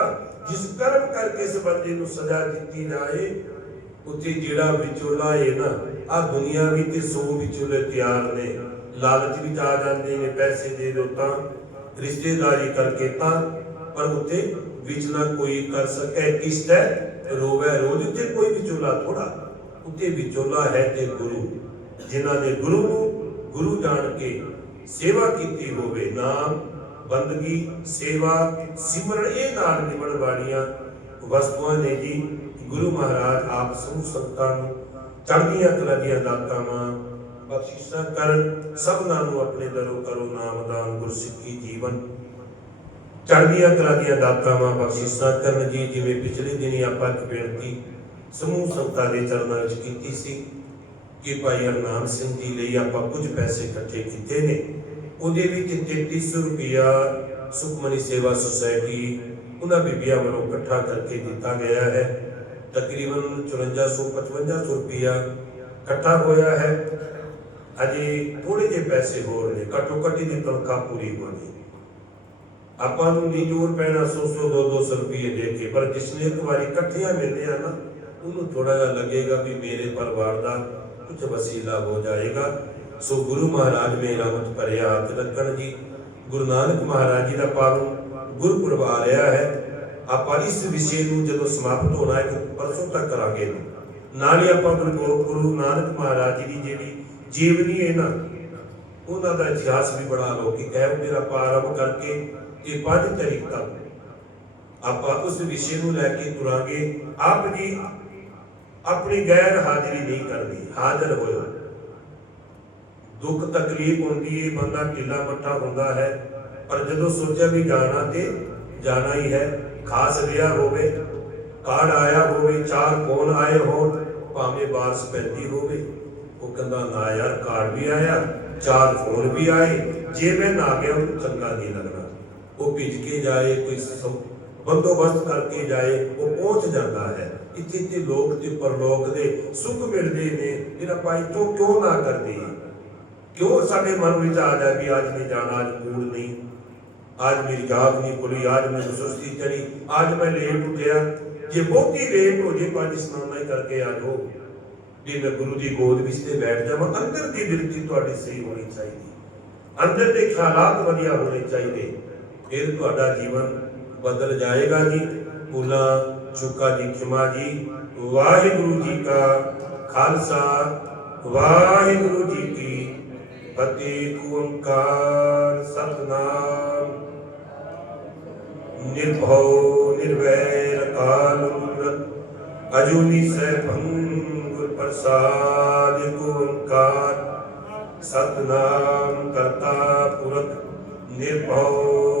ਜਿਸ ਕਰਮ ਕਰਕੇ ਇਸ ਬੰਦੇ ਨੂੰ ਸਜ਼ਾ ਦਿੱਤੀ ਜਾਏ। ਉੱਥੇ ਜਿਹੜਾ ਵਿਚੋਲਾ ਹੈ ਨਾ ਆ ਦੁਨੀਆ ਵੀ ਤੇ ਸੋ ਵਿਚੋਲੇ ਤਿਆਰ ਨੇ। ਲਾਲਚ ਵਿੱਚ ਆ ਜਾਂਦੇ ਨੇ, ਪੈਸੇ ਦੇ ਦੋ ਤਾਂ, ਰਿਸ਼ਤੇਦਾਰੀ ਕਰਕੇ ਤਾਂ। ਪਰ ਉੱਥੇ ਵਿਚਲਾ ਕੋਈ ਕਰ ਸਕੇ ਕਿਸ ਤੇ ਰੋਵੇ, ਰੋਜ਼ ਤੇ ਕੋਈ ਵਿਚੋਲਾ ਥੋੜਾ ਉੱਤੇ ਵਿਚੋਲਾ ਹੈ ਤੇ ਗੁਰੂ, ਜਿਨ੍ਹਾਂ ਨੇ ਗੁਰੂ ਨੂੰ ਗੁਰੂ ਜਾਣ ਕੇ ਸੇਵਾ ਕੀਤੀ ਹੋਵੇ, ਨਾਮ, ਬੰਦਗੀ, ਸੇਵਾ, ਸਿਮਰਨ, ਇਹ ਨਾਲ ਨਿਮਣ ਵਾਲੀਆਂ ਵਸਤੂਆਂ ਨੇ ਜੀ, ਗੁਰੂ ਮਹਾਰਾਜ ਆਪ ਸਮੂਹ ਸੰਤਾਂ ਨੂੰ ਚੜ੍ਹਦੀਆਂ ਕਲਾ ਦੀਆਂ ਦਾਤਾਵਾਂ, ਬਖਸ਼ਿਸ਼ਾਂ ਕਰਨ, ਸਭਨਾਂ ਨੂੰ ਆਪਣੇ ਦਰੋ ਕਰੋ ਨਾਮਦਾਨ ਗੁਰਸਿੱਖੀ ਜੀਵਨ। ਚੜ੍ਹਦੀਆਂ ਕਲਾ ਦੀਆਂ ਦਾਤਾਵਾਂ ਬਖਸ਼ਿਸ਼ਾਂ ਕਰਨ ਜੀ ਜਿਵੇਂ ਪਿਛਲੇ ਦਿਨੀ ਆਪਾਂ ਇੱਕ ਬੇਨਤੀ ਸਮੂਹ ਸੰਤਾਂ ਦੇ ਚਰਨਾਂ ਵਿੱਚ ਕੀਤੀ ਸੀ ਕਿ ਭਾਈ ਹਰਨਾਮ ਸਿੰਘ ਜੀ ਲਈ ਆਪਾਂ ਕੁਝ ਪੈਸੇ ਇਕੱਠੇ ਕੀਤੇ ਨੇ। ਉਹਦੇ ਵਿੱਚ 3300 ਰੁਪਇਆ ਸੁਖਮਨੀ ਸੇਵਾ ਸੁਸਾਇਟੀ, ਉਹਨਾਂ ਬੀਬੀਆਂ ਵੱਲੋਂ ਇਕੱਠਾ ਕਰਕੇ ਦਿੱਤਾ ਗਿਆ ਹੈ। ਤਕਰੀਬਨ 5400 5500 ਰੁਪਇਆ ਇਕੱਠਾ ਹੋਇਆ ਹੈ। ਅਜੇ ਥੋੜੇ ਜਿਹੇ ਪੈਸੇ ਹੋਰ ਨੇ ਘੱਟੋ ਘੱਟ ਦੀ ਤਨਖਾਹ ਪੂਰੀ ਹੋਣੀ। ਆਪਾਂ ਨੂੰ ਨਹੀਂ ਜ਼ੋਰ ਪੈਣਾ 100 100 200 200 ਰੁਪਏ ਦੇ ਕੇ। ਪਰ ਜਿਸਨੇ ਇੱਕ ਵਾਰੀ ਇਕੱਠੀਆਂ ਮਿਲਦੇ ਆ ਨਾ, ਉਹਨੂੰ ਥੋੜਾ ਜਿਹਾ ਲੱਗੇਗਾ ਵੀ ਮੇਰੇ ਪਰਿਵਾਰ ਦਾ ਕੁਝ ਵਸੀਲਾ ਹੋ ਜਾਏਗਾ। ਸੋ ਗੁਰੂ ਮਹਾਰਾਜ ਮੇ ਰਹਿਮਤ ਭਰਿਆ ਹੱਥ ਲੱਗਣ ਜੀ। ਗੁਰੂ ਨਾਨਕ ਮਹਾਰਾਜ ਜੀ ਦਾ ਪਾਵਨ ਗੁਰਪੁਰਬ ਆ ਰਿਹਾ ਹੈ। ਆਪਾਂ ਇਸ ਵਿਸ਼ੇ ਨੂੰ ਜਦੋਂ ਸਮਾਪਤ ਹੋਣਾ ਹੈ ਪਰਸੋਂ ਤੱਕ ਕਰਾਂਗੇ ਨਾਲ ਹੀ ਆਪਾਂ ਗੁਰੂ ਨਾਨਕ ਮਹਾਰਾਜ ਜੀ ਦੀ ਜਿਹੜੀ ਜੀਵਨੀ ਹੈ ਨਾ, ਉਹਨਾਂ ਦਾ ਇਤਿਹਾਸ ਵੀ ਬੜਾ ਅਲੌਕਿਕ ਹੈ। ਉਹ ਜਿਹੜਾ ਕਰਕੇ ਇਹ 5 ਤਰੀਕ ਤੱਕ ਆਪਾਂ ਉਸ ਵਿਸ਼ੇ ਨੂੰ ਲੈ ਕੇ ਤੁਰਾਂਗੇ, ਆਪ ਜੀ ਆਪਣੀ ਗੈਰ ਹਾਜ਼ਰੀ ਨਹੀਂ ਕਰਦੀ, ਹਾਜ਼ਰ ਹੋਇਓ। ਦੁੱਖ ਤਕਲੀਫ ਹੁੰਦੀ ਹੈ ਬੰਦਾ ਢਿੱਲਾ ਮੱਠਾ ਹੁੰਦਾ ਹੈ, ਪਰ ਜਦੋਂ ਸੋਚਿਆ ਵੀ ਜਾਣਾ ਤੇ ਜਾਣਾ ਹੀ ਹੈ, ਖਾਸ ਵਿਆਹ ਹੋਵੇ, ਕਾਰਡ ਆਇਆ ਹੋਵੇ, ਚਾਰ ਫੋਨ ਆਏ ਹੋਣ, ਭਾਵੇਂ ਬਾਰਸ ਪੈਂਦੀ ਹੋਵੇ, ਉਹ ਕਹਿੰਦਾ, ਨਾ ਯਾਰ, ਕਾਰਡ ਵੀ ਆਇਆ, ਚਾਰ ਫੋਨ ਵੀ ਆਏ, ਜੇ ਮੈਂ ਨਾ ਗਿਆ ਉਹ ਚੰਗਾ ਨਹੀਂ ਲੱਗਣਾ ਉਹ ਭਿੱਜ ਕੇ ਜਾਏ, ਕੋਈ ਬੰਦੋਬਸਤ ਕਰਕੇ ਜਾਏ, ਉਹ ਪਹੁੰਚ ਜਾਂਦਾ ਹੈ। ਇੱਥੇ ਤੇ ਲੋਕ ਤੇ ਪਰਲੋਕ ਦੇ ਸੁੱਖ ਮਿਲਦੇ ਨੇ ਜਿਹੜਾ ਭਾਈ ਤੋਂ ਕਿਉਂ ਨਾ ਕਰਦੇ? ਕਿਉਂ ਸਾਡੇ ਮਨ ਵਿੱਚ ਆ ਜਾਏ ਵੀ ਅੱਜ ਨਹੀਂ ਜਾਣਾ, ਅੱਜ ਮੂਡ ਨਹੀਂ? ਅੱਜ ਮੇਰੀ ਜਾਗ ਨਹੀਂ ਖੁੱਲੀ, ਅੱਜ ਮੈਨੂੰ ਸੁਸਤੀ ਚੜੀ, ਅੱਜ ਮੈਂ ਲੇਟ ਉੱਠਿਆ। ਜੇ ਬਹੁਤੀ ਲੇਟ ਹੋ ਜੇ, ਪੰਜ ਸਨਾਨਾਂ ਕਰਕੇ ਆ ਜਾਓ। ਵੀ ਮੈਂ ਗੁਰੂ ਦੀ ਗੋਦ ਵਿੱਚ ਤੇ ਬੈਠ ਜਾਵਾਂ, ਅੰਦਰ ਦੀ ਬਿਰਤੀ ਤੁਹਾਡੀ ਸਹੀ ਹੋਣੀ ਚਾਹੀਦੀ। ਅੰਦਰ ਦੇ ਖਿਆਲਾਤ ਵਧੀਆ ਹੋਣੇ ਚਾਹੀਦੇ। ਫਿਰ ਤੁਹਾਡਾ ਜੀਵਨ ਬਦਲ ਜਾਏਗਾ ਜੀ। ਭੁੱਲਾਂ ਚੁੱਕਾ ਦੀ ਖਿਮਾ ਜੀ। ਵਾਹਿਗੁਰੂ ਜੀ ਕਾ ਖਾਲਸਾ, ਵਾਹਿਗੁਰੂ ਜੀ ਕੀ ਫਤਿਹ, ਓੰਕਾਰ, ਸਤਨਾਮ। ਨਿਰਭਉ, ਨਿਰਵੈਰ, ਅਕਾਲ ਮੂਰਤ, ਅਜੂਨੀ ਸੈਭੰ ਗੁਰ ਪ੍ਰਸਾਦ ਓੰਕਾਰ। ਸਤਨਾਮ ਕਰਤਾ ਪੁਰਖ, ਨਿਰਭਉ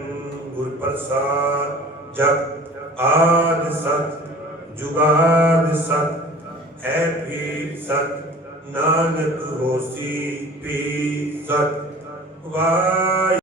ਗੁਰ ਪ੍ਰਸਾਦ ਜਪ ਆਦ ਸਤ ਜੁਗਾਦ ਸਤ ਹੈ ਵੀ ਸਤ ਨਾਨਕ ਹੋਸੀ ਪੀ ਸਤ ਵਾਹਿ